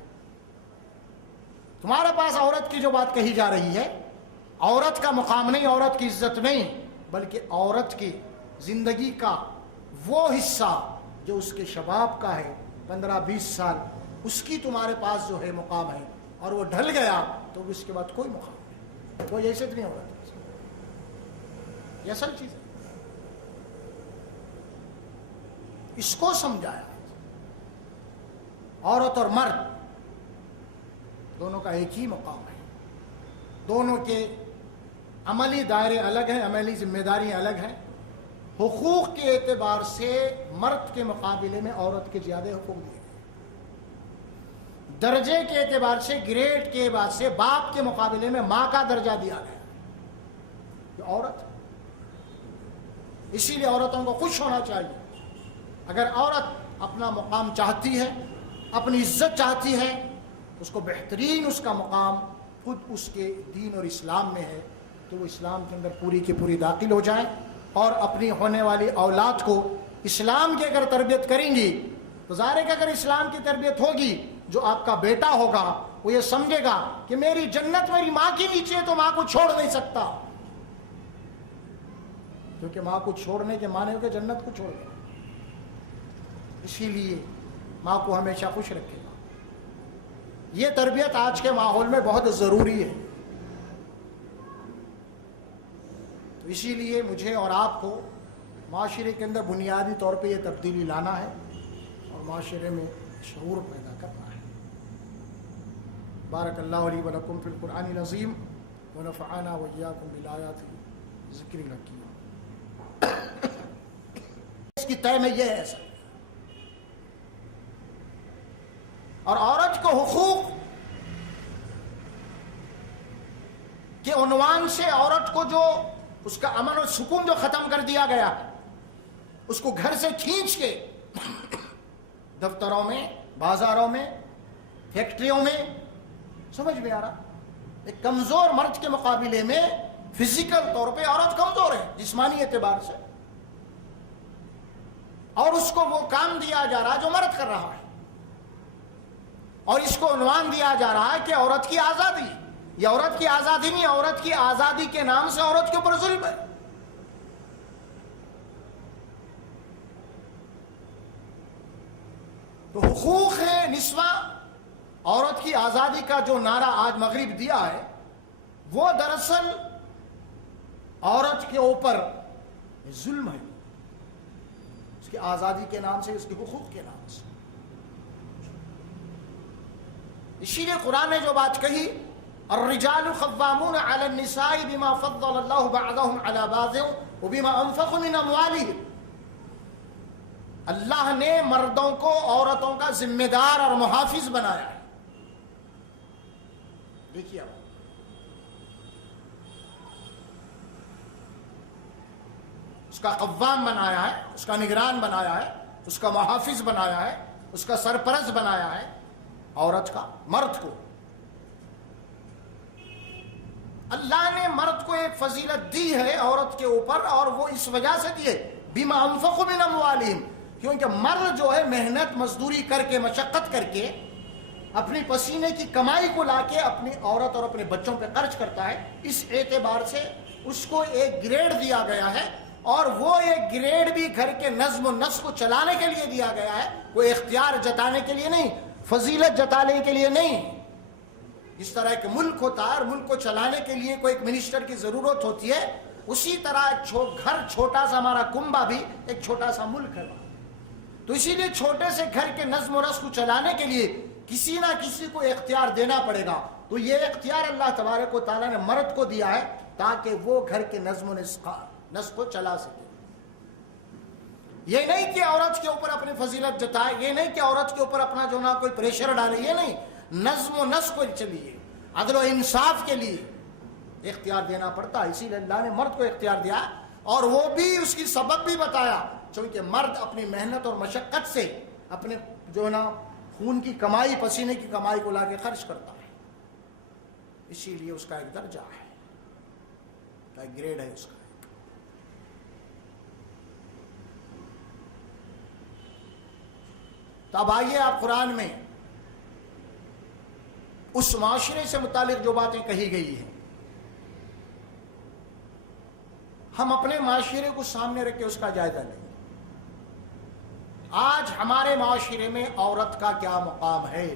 تمہارے پاس عورت کی جو بات کہی جا رہی ہے، عورت کا مقام نہیں، عورت کی عزت نہیں، بلکہ عورت کی زندگی کا وہ حصہ جو اس کے شباب کا ہے، 15-20 سال، اس کی تمہارے پاس جو ہے مقام ہے، اور وہ ڈھل گیا تو اس کے بعد کوئی مقام نہیں، کوئی عزت نہیں ہوگا۔ یہ اصل چیز ہے، اس کو سمجھایا۔ عورت اور مرد دونوں کا ایک ہی مقام ہے، دونوں کے عملی دائرے الگ ہیں، عملی ذمہ داریاں الگ ہیں۔ حقوق کے اعتبار سے مرد کے مقابلے میں عورت کے زیادہ حقوق دیے گئے، درجے کے اعتبار سے، گریڈ کے اعتبار سے باپ کے مقابلے میں ماں کا درجہ دیا گیا، جو عورت۔ اسی لیے عورتوں کو خوش ہونا چاہیے۔ اگر عورت اپنا مقام چاہتی ہے، اپنی عزت چاہتی ہے، اس کو بہترین اس کا مقام خود اس کے دین اور اسلام میں ہے، تو وہ اسلام کے اندر پوری کی پوری داخل ہو جائے، اور اپنی ہونے والی اولاد کو اسلام کی اگر تربیت کریں گی تو ظاہر ہے کہ اگر اسلام کی تربیت ہوگی، جو آپ کا بیٹا ہوگا وہ یہ سمجھے گا کہ میری جنت میری ماں کے نیچے ہے، تو ماں کو چھوڑ نہیں سکتا، کیونکہ ماں کو چھوڑنے کے معنی ہو کہ جنت کو چھوڑ دے، اسی لیے ماں کو ہمیشہ خوش رکھے گا۔ یہ تربیت آج کے ماحول میں بہت ضروری ہے، تو اسی لیے مجھے اور آپ کو معاشرے کے اندر بنیادی طور پہ یہ تبدیلی لانا ہے اور معاشرے میں شعور پیدا کرنا ہے۔ بارک اللہ علی و لکم فی القرآن العظیم ونفعنا وإیاکم بالآیات ذکر الحکیم۔ اس کی طے میں یہ ہے سر، اور عورت کو حقوق کے عنوان سے عورت کو جو اس کا امن و سکون جو ختم کر دیا گیا، اس کو گھر سے کھینچ کے دفتروں میں، بازاروں میں، فیکٹریوں میں، سمجھ میں آ رہا، ایک کمزور مرد کے مقابلے میں فزیکل طور پہ عورت کمزور ہے جسمانی اعتبار سے، اور اس کو وہ کام دیا جا رہا جو مرد کر رہا ہے، اور اس کو عنوان دیا جا رہا ہے کہ عورت کی آزادی۔ یہ عورت کی آزادی نہیں، عورت کی آزادی کے نام سے عورت کے اوپر ظلم ہے۔ تو حقوق ہے نسواں، عورت کی آزادی کا جو نعرہ آج مغرب دیا ہے، وہ دراصل عورت کے اوپر ظلم ہے، اس کی آزادی کے نام سے، اس کے حقوق کے نام سے۔ اسی لیے قرآن نے جو بات کہی، الرجال قوامون علی النساء بما فضل اللہ بعضهم علی بعض وبما انفقوا من اموالهم، اللہ نے مردوں کو عورتوں کا ذمہ دار اور محافظ بنایا ہے۔ دیکھیے آپ، اس کا قوام بنایا ہے، اس کا نگران بنایا ہے، اس کا محافظ بنایا ہے، اس کا سرپرست بنایا ہے عورت کا، مرد کو۔ اللہ نے مرد کو ایک فضیلت دی ہے عورت کے اوپر، اور وہ اس وجہ سے دی ہے بما انفقوا من اموالہم، کیونکہ مرد جو ہے محنت مزدوری کر کے، مشقت کر کے، اپنی پسینے کی کمائی کو لا کے اپنی عورت اور اپنے بچوں پہ خرچ کرتا ہے، اس اعتبار سے اس کو ایک گریڈ دیا گیا ہے، اور وہ ایک گریڈ بھی گھر کے نظم و نسق کو چلانے کے لیے دیا گیا ہے، کوئی اختیار جتانے کے لیے نہیں، فضیلت جتانے کے لیے نہیں۔ جس طرح ایک ملک ہوتا ہے اور ملک کو چلانے کے لیے کوئی ایک منسٹر کی ضرورت ہوتی ہے، اسی طرح ایک گھر چھوٹا سا، ہمارا کنبہ بھی ایک چھوٹا سا ملک ہے، تو اسی لیے چھوٹے سے گھر کے نظم و نسق کو چلانے کے لیے کسی نہ کسی کو اختیار دینا پڑے گا۔ تو یہ اختیار اللہ تبارک و تعالیٰ نے مرد کو دیا ہے تاکہ وہ گھر کے نظم و نسق کو چلا سکے۔ یہ نہیں کہ عورت کے اوپر اپنی فضیلت جتائے، یہ نہیں کہ عورت کے اوپر اپنا جو نہ کوئی پریشر ڈالے، یہ نہیں، نظم و نسق کو چلیے، عدل و انصاف کے لیے اختیار دینا پڑتا ہے۔ اسی لیے اللہ نے مرد کو اختیار دیا، اور وہ بھی اس کی سبب بھی بتایا، چونکہ مرد اپنی محنت اور مشقت سے اپنے جو نا خون کی کمائی، پسینے کی کمائی کو لا کے خرچ کرتا ہے، اسی لیے اس کا ایک درجہ ہے، ایک گریڈ ہے اس کا۔ تو اب آئیے آپ قرآن میں اس معاشرے سے متعلق جو باتیں کہی گئی ہیں، ہم اپنے معاشرے کو سامنے رکھ کے اس کا جائزہ لیں۔ آج ہمارے معاشرے میں عورت کا کیا مقام ہے؟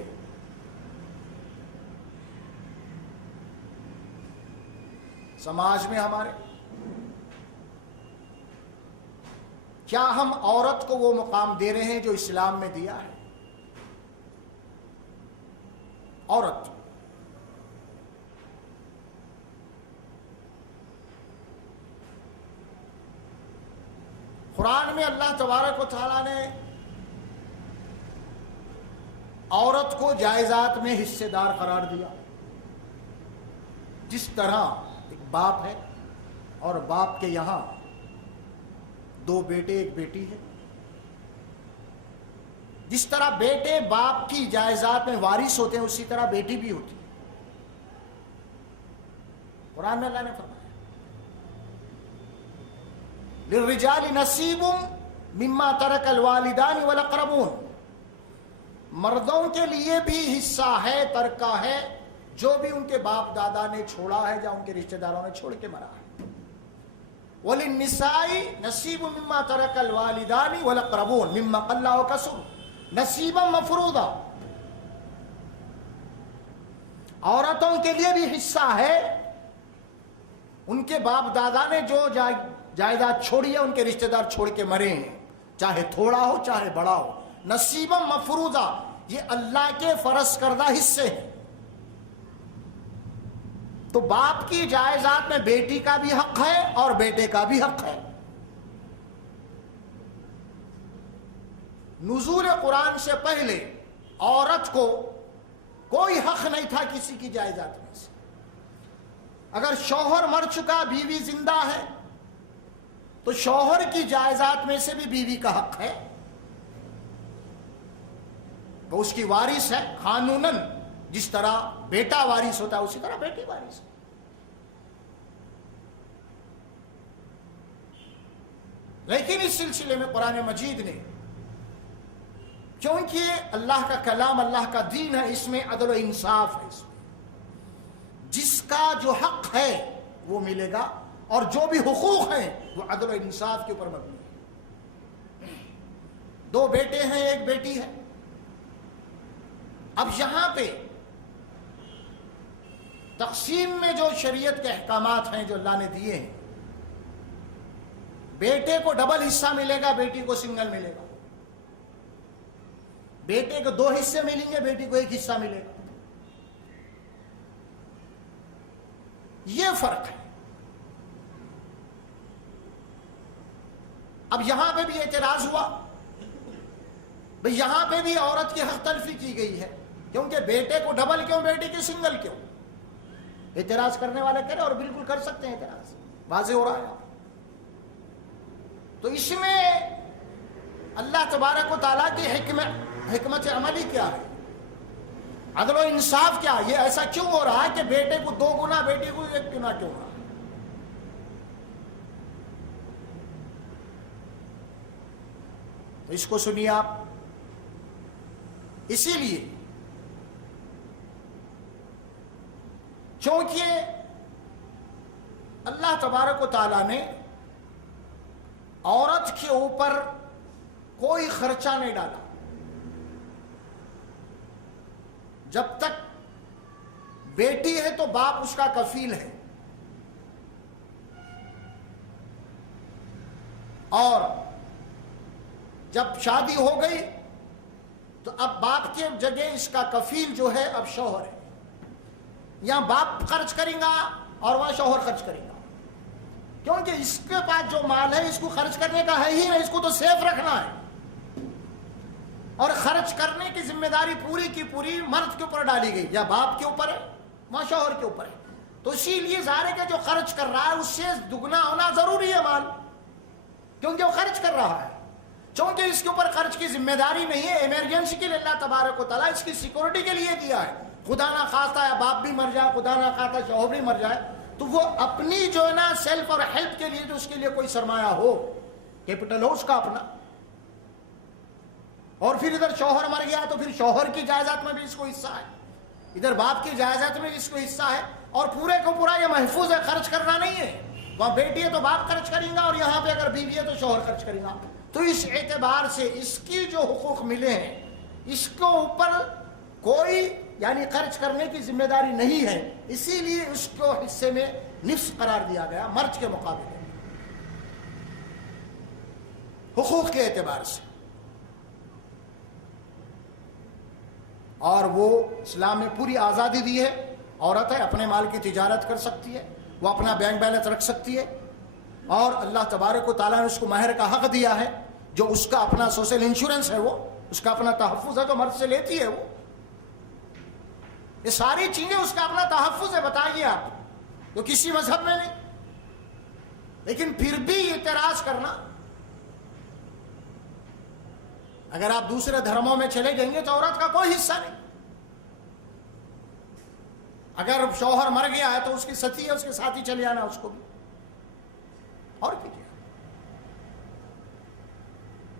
سماج میں ہمارے کیا ہم عورت کو وہ مقام دے رہے ہیں جو اسلام میں دیا ہے؟ عورت قرآن میں اللہ تبارک و تعالیٰ نے عورت کو جائزات میں حصے دار قرار دیا۔ جس طرح ایک باپ ہے اور باپ کے یہاں دو بیٹے ایک بیٹی ہے، جس طرح بیٹے باپ کی جائزات میں وارث ہوتے ہیں، اسی طرح بیٹی بھی ہوتی ہے۔ قرآن میں اللہ نے فرمایا للرجال نصیب مما ترک الوالدان والاقربون، مردوں کے لیے بھی حصہ ہے، ترکہ ہے، جو بھی ان کے باپ دادا نے چھوڑا ہے یا ان کے رشتہ داروں نے چھوڑ کے مرا ہے۔ وَلِلنِّسَاءِ نَصِيبٌ مِّمَّا تَرَكَ الْوَالِدَانِ وَالْأَقْرَبُونَ مِمَّا قَلَّ وَكَثُرَ نصیبا مفروضا، عورتوں کے لیے بھی حصہ ہے، ان کے باپ دادا نے جو جائیداد چھوڑی ہے، ان کے رشتہ دار چھوڑ کے مرے ہیں، چاہے تھوڑا ہو چاہے بڑا ہو، نصیبا مفروضا، یہ اللہ کے فرض کردہ حصے ہیں۔ تو باپ کی جائیداد میں بیٹی کا بھی حق ہے اور بیٹے کا بھی حق ہے۔ نزول قرآن سے پہلے عورت کو کوئی حق نہیں تھا کسی کی جائیداد میں سے۔ اگر شوہر مر چکا، بیوی زندہ ہے، تو شوہر کی جائیداد میں سے بھی بیوی کا حق ہے، تو اس کی وارث ہے قانوناً، جس طرح بیٹا وارث ہوتا ہے اسی طرح بیٹی وارث ہے۔ لیکن اس سلسلے میں قرآن مجید نے، کیونکہ اللہ کا کلام، اللہ کا دین ہے، اس میں عدل و انصاف ہے، اس میں جس کا جو حق ہے وہ ملے گا، اور جو بھی حقوق ہیں وہ عدل و انصاف کے اوپر مبنی ہے۔ دو بیٹے ہیں، ایک بیٹی ہے، اب یہاں پہ تقسیم میں جو شریعت کے احکامات ہیں جو اللہ نے دیے ہیں، بیٹے کو ڈبل حصہ ملے گا، بیٹی کو سنگل ملے گا، بیٹے کو 2 حصے ملیں گے، بیٹی کو 1 حصہ ملے گا، یہ فرق ہے۔ اب یہاں پہ بھی اعتراض ہوا، بھئی یہاں پہ بھی عورت کی حق تلفی کی گئی ہے، کیونکہ بیٹے کو ڈبل کیوں، بیٹی کی سنگل کیوں؟ اعتراض کرنے والے کریں، اور بالکل کر سکتے ہیں، اعتراض واضح ہو رہا ہے۔ تو اس میں اللہ تبارک و تعالیٰ کی حکمت عملی کیا ہے، عدل و انصاف کیا ہے؟ یہ ایسا کیوں ہو رہا ہے کہ بیٹے کو 2 گنا، بیٹی کو 1 گنا کیوں ہو رہا ہے؟ تو اس کو سنیے آپ۔ اسی لیے چونکہ اللہ تبارک و تعالیٰ نے عورت کے اوپر کوئی خرچہ نہیں ڈالا، جب تک بیٹی ہے تو باپ اس کا کفیل ہے، اور جب شادی ہو گئی تو اب باپ کے جگہ اس کا کفیل جو ہے اب شوہر ہے، یہاں باپ خرچ کرے گا اور وہاں شوہر خرچ کرے گا، کیونکہ اس کے پاس جو مال ہے اس کو خرچ کرنے کا ہے ہی نہیں، اس کو تو سیف رکھنا ہے، اور خرچ کرنے کی ذمہ داری پوری کی پوری مرد کے اوپر ڈالی گئی، یا باپ کے اوپر ہے وہاں شوہر کے اوپر ہے۔ تو اسی لیے ظاہر ہے کہ جو خرچ کر رہا ہے اس سے دگنا ہونا ضروری ہے مال، کیونکہ وہ خرچ کر رہا ہے۔ چونکہ اس کے اوپر خرچ کی ذمہ داری نہیں ہے، ایمرجنسی کے لیے اللہ تبارک و تعالیٰ اس کی سیکورٹی کے لیے دیا ہے، خدا نہ خواستہ ہے باپ بھی مر جائے، خدا نہ خواستہ شوہر بھی مر جائے، تو وہ اپنی جو ہے نا سیلف اور ہیلپ کے لیے جو اس کے لیے کوئی سرمایہ ہو، کیپٹل ہو اس کا اپنا، اور پھر ادھر شوہر مر گیا تو پھر شوہر کی جائیداد میں بھی اس کو حصہ ہے، ادھر باپ کی جائیداد میں اس کو حصہ ہے، اور پورے کو پورا یہ محفوظ ہے، خرچ کرنا نہیں ہے، وہاں بیٹی ہے تو باپ خرچ کرے گا، اور یہاں پہ اگر بیوی ہے تو شوہر خرچ کرے گا۔ تو اس اعتبار سے اس کی جو حقوق ملے ہیں اس کو اوپر کوئی یعنی خرچ کرنے کی ذمہ داری نہیں ہے، اسی لیے اس کو حصے میں نصف قرار دیا گیا مرد کے مقابلے حقوق کے اعتبار سے۔ اور وہ اسلام میں پوری آزادی دی ہے، عورت ہے اپنے مال کی تجارت کر سکتی ہے، وہ اپنا بینک بیلنس رکھ سکتی ہے، اور اللہ تبارک و تعالیٰ نے اس کو مہر کا حق دیا ہے، جو اس کا اپنا سوشل انشورنس ہے، وہ اس کا اپنا تحفظ ہے جو مرد سے لیتی ہے، وہ یہ ساری چیزیں اس کا اپنا تحفظ ہے، بتائیے آپ، تو کسی مذہب میں نہیں۔ لیکن پھر بھی اعتراض کرنا، اگر آپ دوسرے دھرموں میں چلے جائیں گے تو عورت کا کوئی حصہ نہیں، اگر شوہر مر گیا ہے تو اس کی ستی ہے، اس کے ساتھ ہی چلے آنا اس کو بھی، اور کیجیے۔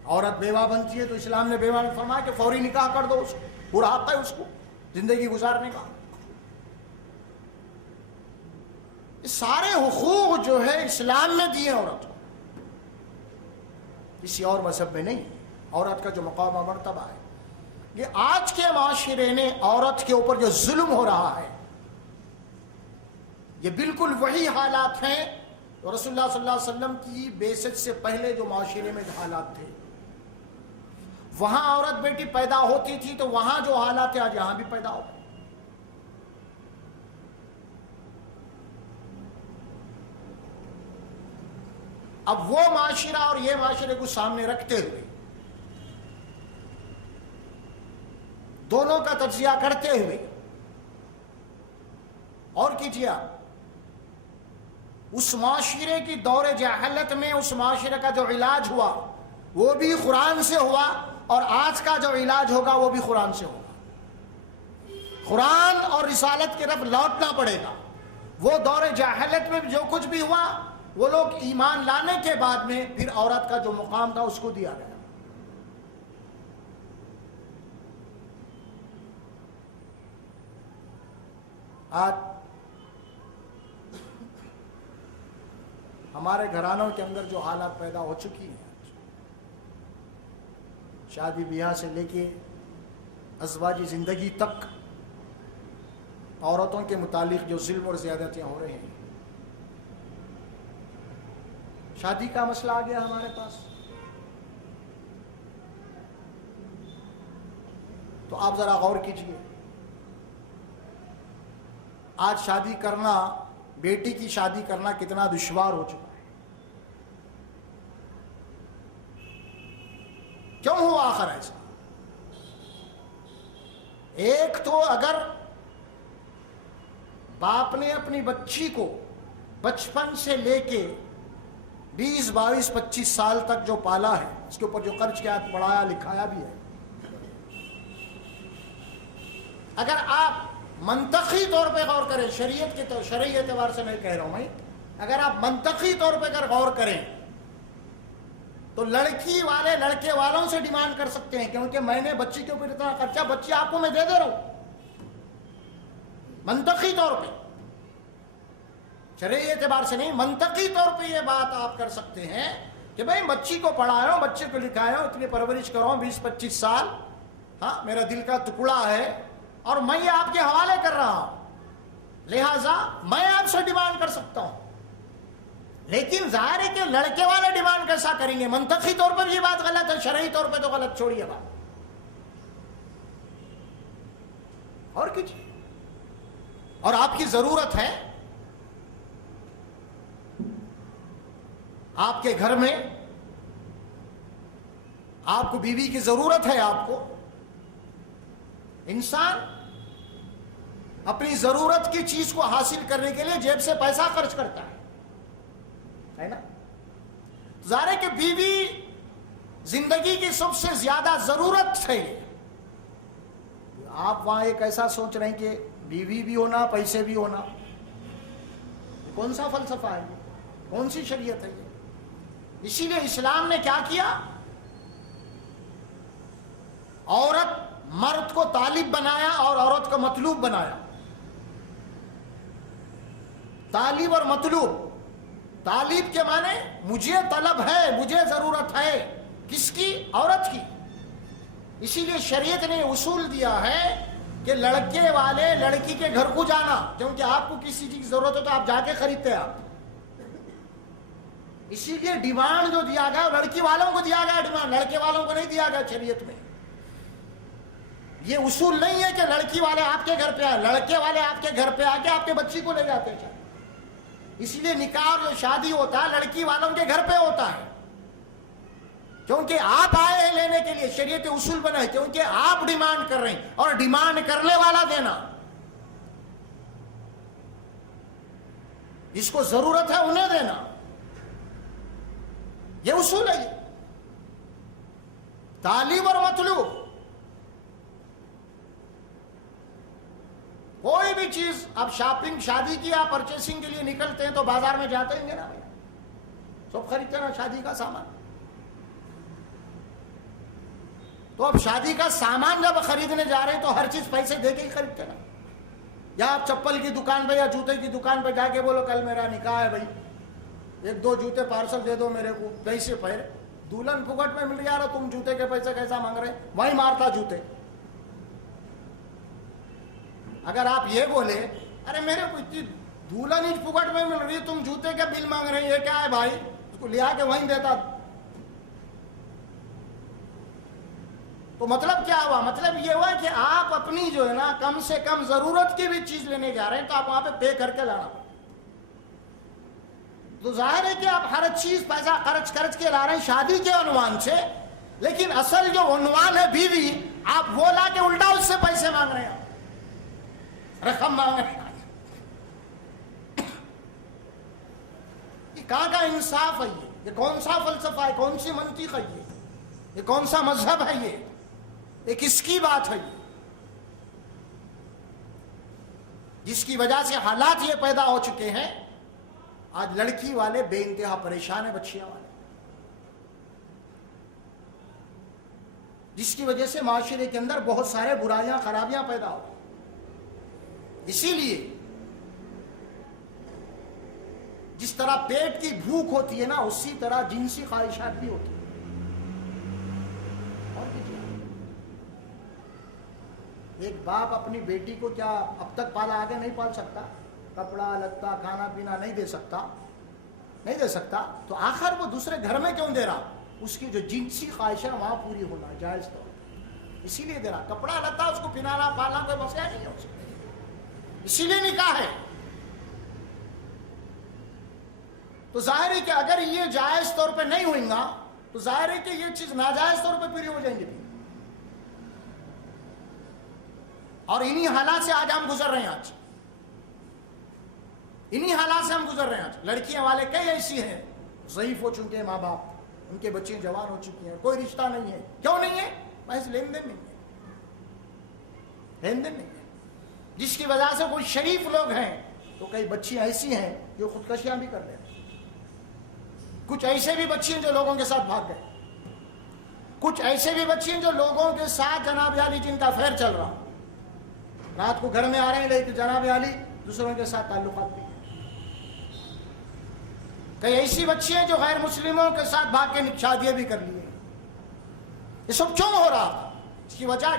عورت بیوہ بنتی ہے تو اسلام نے بیوہ نے فرمایا کہ فوری نکاح کر دو اس کو، پورا حق ہے اس کو زندگی گزارنے کا۔ سارے حقوق جو ہے اسلام میں دیے عورت کو، کسی اور مذہب میں نہیں۔ عورت کا جو مقام و مرتبہ ہے، یہ آج کے معاشرے نے عورت کے اوپر جو ظلم ہو رہا ہے، یہ بالکل وہی حالات ہیں رسول اللہ صلی اللہ علیہ وسلم کی بعثت سے پہلے جو معاشرے میں حالات تھے۔ وہاں عورت بیٹی پیدا ہوتی تھی تو وہاں جو حالات ہیں آج یہاں بھی پیدا ہو۔ اب وہ معاشرہ اور یہ معاشرے کو سامنے رکھتے ہوئے، دونوں کا تجزیہ کرتے ہوئے، اور کیجیے آپ اس معاشرے کی دور جہالت میں اس معاشرے کا جو علاج ہوا وہ بھی قرآن سے ہوا، اور آج کا جو علاج ہوگا وہ بھی قرآن سے ہوگا۔ قرآن اور رسالت کی طرف لوٹنا پڑے گا۔ وہ دور جہالت میں جو کچھ بھی ہوا، وہ لوگ ایمان لانے کے بعد میں پھر عورت کا جو مقام تھا اس کو دیا گیا۔ آج ہمارے گھرانوں کے اندر جو حالات پیدا ہو چکی ہیں، شادی بیاہ سے لے کے ازواجی زندگی تک عورتوں کے متعلق جو ظلم اور زیادتیاں ہو رہے ہیں، شادی کا مسئلہ آ گیا ہمارے پاس، تو آپ ذرا غور کیجئے۔ آج شادی کرنا، بیٹی کی شادی کرنا کتنا دشوار ہو چکا ہے۔ کیوں ہوا آخر ایسا؟ ایک تو اگر باپ نے اپنی بچی کو بچپن سے لے کے 20 22 25 سال تک جو پالا ہے، اس کے اوپر جو خرچ کیا، پڑھایا لکھایا بھی ہے، اگر آپ منطقی طور پہ غور کریں، شریعت کے شرعی اعتبار سے میں کہہ رہا ہوں میں، اگر آپ منطقی طور پہ اگر غور کریں تو لڑکی والے لڑکے والوں سے ڈیمانڈ کر سکتے ہیں، کیونکہ میں نے بچی کے اوپر اتنا خرچہ، بچی آپ کو میں دے رہا ہوں۔ منطقی طور پہ، شرعی اعتبار سے نہیں، منطقی طور پہ یہ بات آپ کر سکتے ہیں کہ بھائی بچی کو پڑھایا ہوں، بچے کو لکھایا ہوں، اتنی پرورش کرا ہوں 20 25 سال، ہاں میرا دل کا ٹکڑا ہے اور میں یہ آپ کے حوالے کر رہا ہوں، لہذا میں آپ سے ڈیمانڈ کر سکتا ہوں۔ لیکن ظاہر ہے کہ لڑکے والے ڈیمانڈ کیسا کریں گے؟ منطقی طور پر یہ بات غلط ہے، شرعی طور پہ تو غلط، چھوڑیے بات اور کچھ۔ اور آپ کی ضرورت ہے، آپ کے گھر میں آپ کو بیوی کی ضرورت ہے، آپ کو انسان اپنی ضرورت کی چیز کو حاصل کرنے کے لیے جیب سے پیسہ خرچ کرتا ہے نا؟ ظاہر ہے کہ بیوی زندگی کی سب سے زیادہ ضرورت ہے۔ آپ وہاں ایک ایسا سوچ رہے ہیں کہ بیوی بھی ہونا، پیسے بھی ہونا، کون سا فلسفہ ہے؟ کون سی شریعت ہے یہ؟ اسی لیے اسلام نے کیا کیا؟ عورت مرد کو طالب بنایا اور عورت کو مطلوب بنایا۔ طالب اور مطلوب، طالب کے معنی مجھے طلب ہے، مجھے ضرورت ہے، کس کی؟ عورت کی۔ اسی لیے شریعت نے اصول دیا ہے کہ لڑکے والے لڑکی کے گھر کو جانا، کیونکہ آپ کو کسی چیز کی ضرورت ہو تو آپ جا کے خریدتے ہیں آپ۔ اسی لیے ڈیمانڈ جو دیا گیا لڑکی والوں کو دیا گیا، ڈیمانڈ لڑکے والوں کو نہیں دیا گیا شریعت میں۔ یہ اصول نہیں ہے کہ لڑکی والے آپ کے گھر پہ آئے، لڑکے والے آپ کے گھر پہ آ کے آپ کے بچی کو لے جاتے ہیں۔ اسی لیے نکاح اور جو شادی ہوتا ہے لڑکی والوں کے گھر پہ ہوتا ہے، کیونکہ آپ آئے ہیں لینے کے لیے، شریعت اصول بنا ہے، کیونکہ آپ ڈیمانڈ کر رہے ہیں اور ڈیمانڈ کرنے والا دینا، جس کو ضرورت ہے انہیں دینا، یہ اصول ہے۔ طالب اور مطلوب، کوئی بھی چیز آپ شاپنگ شادی کی آپ پرچیسنگ کے لیے نکلتے ہیں تو بازار میں جاتے ہیں نا، سب خریدتے ہیں نا شادی کا سامان۔ تو اب شادی کا سامان جب خریدنے جا رہے ہیں تو ہر چیز پیسے دے کے ہی خریدتے نا. یا آپ چپل کی دکان پہ یا جوتے کی دکان پہ جا کے بولو کل میرا نکاح ہے بھائی 1-2 جوتے پارسل دے دو میرے کو, کیسے پہرے؟ دلہن پھگٹ میں مل رہی ہے, تم جوتے کے پیسے کیسا مانگ رہے ہیں؟ وہی مارتا جوتے. اگر آپ یہ بولے ارے میرے کو اتنی دلہن ہی پھگٹ میں مل رہی ہے, تم جوتے کا بل مانگ رہے ہیں, یہ کیا ہے بھائی؟ اس کو لیا کے وہیں دیتا. تو مطلب کیا ہوا؟ مطلب یہ ہوا کہ آپ اپنی جو ہے نا کم سے کم ضرورت کی بھی چیز لینے جا رہے ہیں تو آپ وہاں پہ پے کر کے لانا. تو ظاہر ہے کہ آپ ہر چیز پیسہ خرچ کے لا رہے ہیں شادی کے عنوان سے, لیکن اصل جو عنوان ہے بیوی, آپ وہ لا کے الٹا اس سے پیسے مانگ رہے ہیں, رقم مانگ رہے ہیں. یہ کہاں کا انصاف ہے؟ یہ کون سا فلسفہ ہے؟ کون سی منطق ہے؟ یہ کون سا مذہب ہے؟ یہ کس کی بات ہے جس کی وجہ سے حالات یہ پیدا ہو چکے ہیں؟ آج لڑکی والے بے انتہا پریشان ہیں, بچیاں والے, جس کی وجہ سے معاشرے کے اندر بہت سارے برائیاں خرابیاں پیدا ہو. اسی لیے جس طرح پیٹ کی بھوک ہوتی ہے نا, اسی طرح جنسی خواہشات بھی ہوتی ہیں. ایک باپ اپنی بیٹی کو کیا اب تک پالا, آگے نہیں پال سکتا؟ کپڑا لتا کھانا پینا نہیں دے سکتا, تو آخر وہ دوسرے گھر میں کیوں دے رہا؟ اس کی جو جنسی خواہش ہے وہاں پوری ہونا جائز طور پر, اسی لیے دے رہا. کپڑا لتا اس کو پہنانا پالنا کوئی مسئلہ نہیں ہے اس کو, اسی لیے نکاح ہے. تو ظاہر ہے کہ اگر یہ جائز طور پہ نہیں ہوئیں گا تو ظاہر ہے کہ یہ چیز ناجائز طور پہ پوری ہو جائیں گی. اور انہی حالات سے آج ہم گزر رہے ہیں, انہی حالات سے ہم گزر رہے ہیں. آج لڑکیاں والے کئی ایسی ہیں ضعیف ہو چکے ہیں ماں باپ, ان کے بچے جوان ہو چکے ہیں, کوئی رشتہ نہیں ہے. کیوں نہیں ہے؟ بس لین دین نہیں ہے, جس کی وجہ سے کوئی شریف لوگ ہیں تو کئی بچیاں ایسی ہیں جو خودکشیاں بھی کر رہے ہیں. کچھ ایسے بھی بچی ہیں جو لوگوں کے ساتھ بھاگ گئے, کچھ ایسے بھی بچی ہیں جو لوگوں کے ساتھ جناب عالی جن کا افیئر چل رہا, رات کو گھر میں آ رہے ہیں لیکن جناب عالی دوسروں کے ساتھ تعلقات بھی. کئی ایسی بچی ہیں جو غیر مسلموں کے ساتھ بھاگ کے شادیاں بھی کر لی ہیں. یہ سب کیوں ہو رہا تھا؟ اس کی وجہ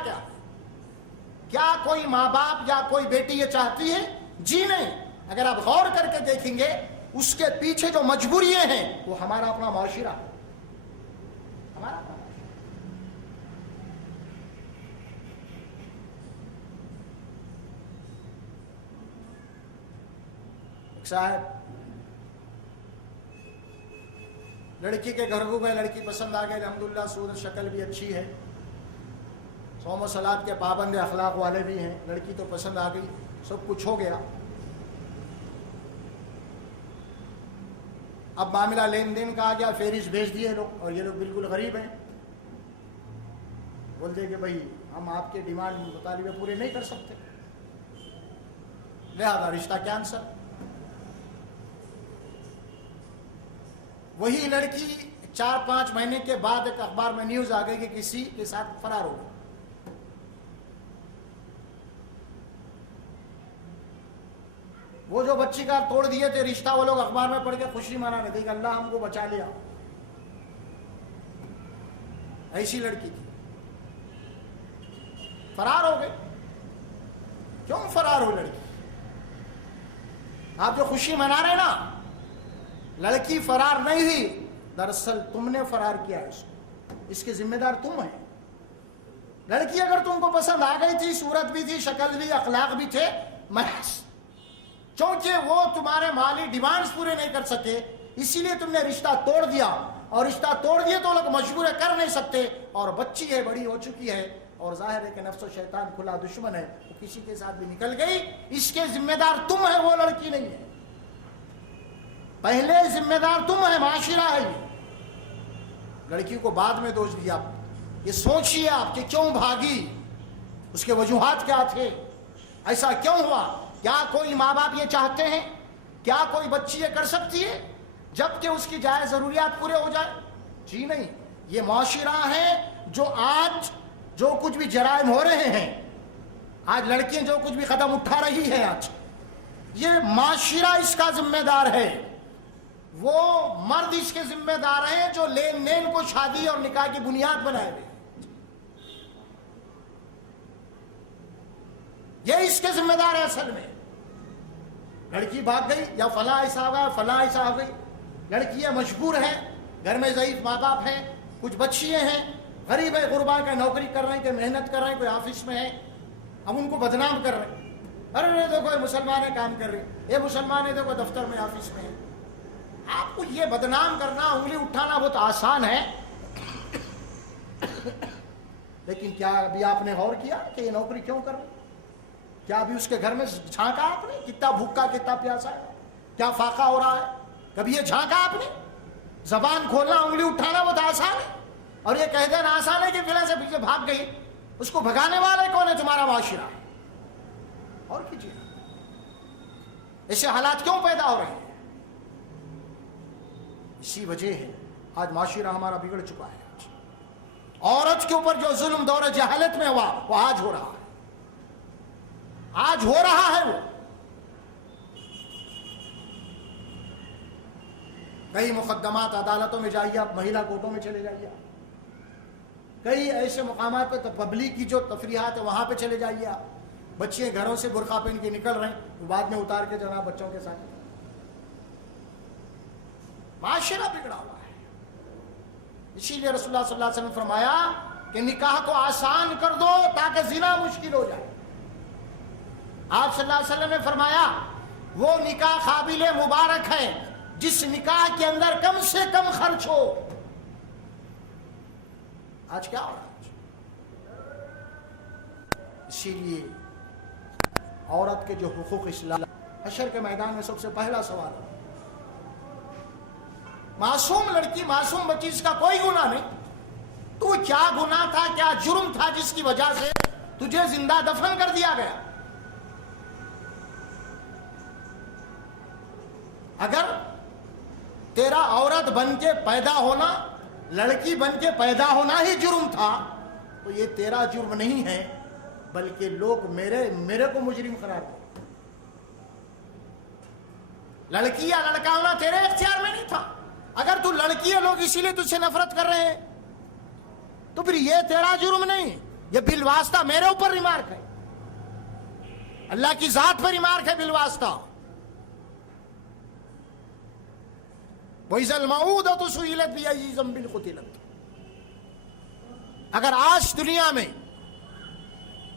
کیا کوئی ماں باپ یا کوئی بیٹی یہ چاہتی ہے؟ جی نہیں. اگر آپ غور کر کے دیکھیں گے اس کے پیچھے جو مجبوریاں ہیں وہ ہمارا اپنا معاشرہ ہے, ہمارا اپنا معاشرہ. ایک صاحب لڑکی کے گھر کو گئے, لڑکی پسند آ گئی, الحمدللہ صورت شکل بھی اچھی ہے, صوم و صلات کے پابند اخلاق والے بھی ہیں, لڑکی تو پسند آ گئی, سب کچھ ہو گیا. اب معاملہ لین دین کا آ گیا, فہرست بھیج دیے لوگ, اور یہ لوگ بالکل غریب ہیں, بولتے کہ بھائی ہم آپ کے ڈیمانڈ مطالبے پورے نہیں کر سکتے, لہذا رشتہ کینسل. وہی لڑکی 4-5 مہینے کے بعد ایک اخبار میں نیوز آ گئی کہ کسی کے ساتھ فرار ہو گئی. وہ جو بچی کا توڑ دیے تھے رشتہ, وہ لوگ اخبار میں پڑھ کے خوشی منانے تھے کہ اللہ ہم کو بچا لیا. ایسی لڑکی تھی, فرار ہو گئی. کیوں فرار ہو لڑکی؟ آپ جو خوشی منا رہے ہیں نا, لڑکی فرار نہیں ہوئی, دراصل تم نے فرار کیا ہے اس کو, اس کے ذمہ دار تم ہیں. لڑکی اگر تم کو پسند آ گئی تھی, صورت بھی تھی, شکل بھی, اخلاق بھی تھے, محض چونکہ وہ تمہارے مالی ڈیمانڈز پورے نہیں کر سکے اسی لیے تم نے رشتہ توڑ دیا, اور رشتہ توڑ دیے تو لوگ مجبور کر نہیں سکتے, اور بچی ہے, بڑی ہو چکی ہے, اور ظاہر ہے کہ نفس و شیطان کھلا دشمن ہے, وہ کسی کے ساتھ بھی نکل گئی. اس کے ذمہ دار تم ہے, وہ لڑکی نہیں ہے. پہلے ذمہ دار تم ہے, معاشرہ ہے. لڑکی کو بعد میں دوش دیا. یہ سوچیے آپ کہ کیوں بھاگی, اس کے وجوہات کیا تھے, ایسا کیوں ہوا. کیا کوئی ماں باپ یہ چاہتے ہیں؟ کیا کوئی بچی یہ کر سکتی ہے جبکہ اس کی جائز ضروریات پورے ہو جائے؟ جی نہیں. یہ معاشرہ ہے جو آج جو کچھ بھی جرائم ہو رہے ہیں، آج لڑکیاں جو کچھ بھی قدم اٹھا رہی ہیں، آج یہ معاشرہ اس کا ذمہ دار ہے. وہ مرد اس کے ذمہ دار ہیں جو لین دین کو شادی اور نکاح کی بنیاد بنائے ہوئے. یہ اس کے ذمہ دار ہے. اصل میں لڑکی بھاگ گئی یا فلاں ایسا ہو گیا، فلاں ایسا ہو گئی، لڑکیاں مجبور ہیں، گھر میں ضعیف ماں باپ ہیں، کچھ بچیاں ہیں، غریب ہے، غربا کا نوکری کر رہے ہیں، کوئی محنت کر رہے ہیں، کوئی آفس میں ہے، ہم ان کو بدنام کر رہے ہیں. ارے دیکھو یہ مسلمان ہے، کام کر رہے ہیں، یہ مسلمان ہے، دیکھو دفتر میں آفس میں ہے. آپ کو یہ بدنام کرنا، انگلی اٹھانا بہت آسان ہے، لیکن کیا ابھی آپ نے غور کیا کہ یہ نوکری کیوں کر رہے؟ کیا ابھی اس کے گھر میں جھانکا آپ نے؟ کتنا بھوکا، کتنا پیاسا ہے، کیا فاقہ ہو رہا ہے؟ کبھی یہ جھانکا آپ نے؟ زبان کھولنا، انگلی اٹھانا بہت آسان ہے، اور یہ کہہ دینا آسان ہے کہ فلاں سے پیچھے بھاگ گئی. اس کو بھگانے والے کون ہے؟ تمہارا معاشرہ. اور کیجیے، ایسے حالات کیوں پیدا ہو رہے ہیں؟ اسی وجہ ہے آج معاشرہ ہمارا بگڑ چکا ہے. عورت کے اوپر جو ظلم دور جہالت میں ہوا وہ آج ہو رہا ہے، آج ہو رہا ہے. وہ کئی مقدمات عدالتوں میں جائیے، آپ مہیلا کورٹوں میں چلے جائیے، کئی ایسے مقامات پہ پبلک کی جو تفریحات ہے وہاں پہ چلے جائیے. آپ بچے گھروں سے برقع پہن کے نکل رہے ہیں، بعد میں اتار کے جناب بچوں کے ساتھ. معاشرہ بگڑا ہوا ہے. اسی لیے رسول اللہ صلی اللہ علیہ وسلم نے فرمایا کہ نکاح کو آسان کر دو تاکہ زنا مشکل ہو جائے. آپ صلی اللہ علیہ وسلم نے فرمایا وہ نکاح قابل مبارک ہے جس نکاح کے اندر کم سے کم خرچ ہو. آج کیا ہو رہا ہے؟ اسی لیے عورت کے جو حقوق اسلام، حشر کے میدان میں سب سے پہلا سوال ہے. معصوم لڑکی، معصوم بچی، اس کا کوئی گناہ نہیں، تو کیا گناہ تھا، کیا جرم تھا جس کی وجہ سے تجھے زندہ دفن کر دیا گیا؟ اگر تیرا عورت بن کے پیدا ہونا، لڑکی بن کے پیدا ہونا ہی جرم تھا تو یہ تیرا جرم نہیں ہے، بلکہ لوگ میرے کو مجرم قرار دیں. لڑکی یا لڑکا ہونا تیرے اختیار میں نہیں تھا. اگر تو لڑکی ہے، لوگ اسی لیے تجھ سے نفرت کر رہے ہیں، تو پھر یہ تیرا جرم نہیں، یہ بالواسطہ میرے اوپر ریمارک ہے، اللہ کی ذات پر ریمارک ہے بالواسطہ. وَإِذَا الْمَوْءُودَةُ سُئِلَتْ بِأَيِّ ذَنبٍ قُتِلَتْ. اگر آج دنیا میں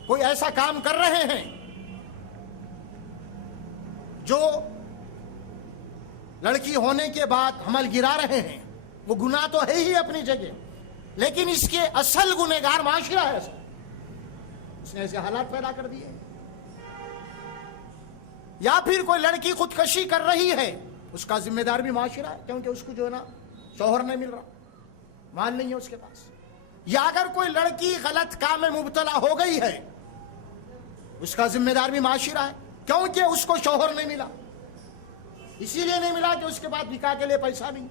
کوئی ایسا کام کر رہے ہیں جو لڑکی ہونے کے بعد حمل گرا رہے ہیں، وہ گناہ تو ہے ہی اپنی جگہ، لیکن اس کے اصل گنہگار معاشرہ ہے. اس نے ایسے حالات پیدا کر دیے. یا پھر کوئی لڑکی خودکشی کر رہی ہے، اس کا ذمہ دار بھی معاشرہ ہے، کیونکہ اس کو جو ہے نا شوہر نہیں مل رہا، مال نہیں ہے اس کے پاس. یا اگر کوئی لڑکی غلط کام میں مبتلا ہو گئی ہے، اس کا ذمہ دار بھی معاشرہ ہے، کیونکہ اس کو شوہر نہیں ملا. اسی لیے نہیں ملا کہ اس کے بعد نکاح کے لیے پیسہ نہیں.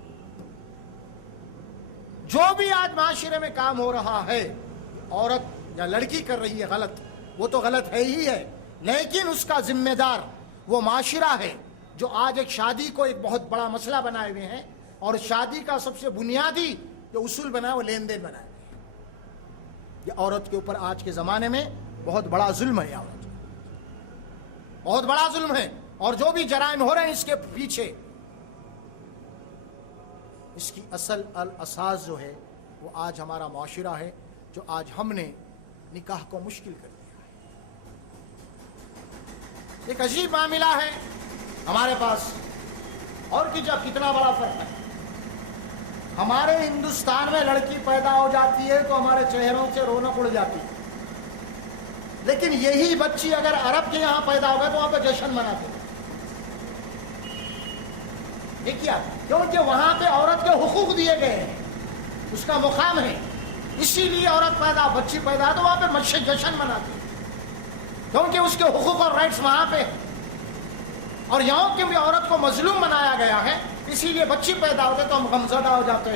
جو بھی آج معاشرے میں کام ہو رہا ہے، عورت یا لڑکی کر رہی ہے غلط، وہ تو غلط ہے ہی ہے، لیکن اس کا ذمہ دار وہ معاشرہ ہے جو آج ایک شادی کو ایک بہت بڑا مسئلہ بنائے ہوئے ہیں، اور شادی کا سب سے بنیادی جو اصول بنا ہے وہ لین دین بنا ہے. یہ عورت کے اوپر آج کے زمانے میں بہت بڑا ظلم ہے. عورت بہت بڑا ظلم ہے، اور جو بھی جرائم ہو رہے ہیں اس کے پیچھے اس کی اصل الاساس جو ہے وہ آج ہمارا معاشرہ ہے، جو آج ہم نے نکاح کو مشکل کر دیا ہے. ایک عجیب معاملہ ہے ہمارے پاس، اور کتنا بڑا فرق ہے. ہمارے ہندوستان میں لڑکی پیدا ہو جاتی ہے تو ہمارے چہروں سے رونق اڑ جاتی ہے، لیکن یہی بچی اگر عرب کے یہاں پیدا ہوگا تو وہاں پہ جشن مناتے ہیں. یہ کیا؟ کیونکہ وہاں پہ عورت کے حقوق دیے گئے ہیں، اس کا مقام ہے، اسی لیے عورت بچی پیدا تو وہاں پہ جشن مناتے ہیں، کیونکہ اس کے حقوق اور رائٹس وہاں پہ ہیں. اور یہاں کی بھی عورت کو مظلوم بنایا گیا ہے، اسی لیے بچی پیدا ہوتے تو ہم غمزدہ ہو جاتے ہیں.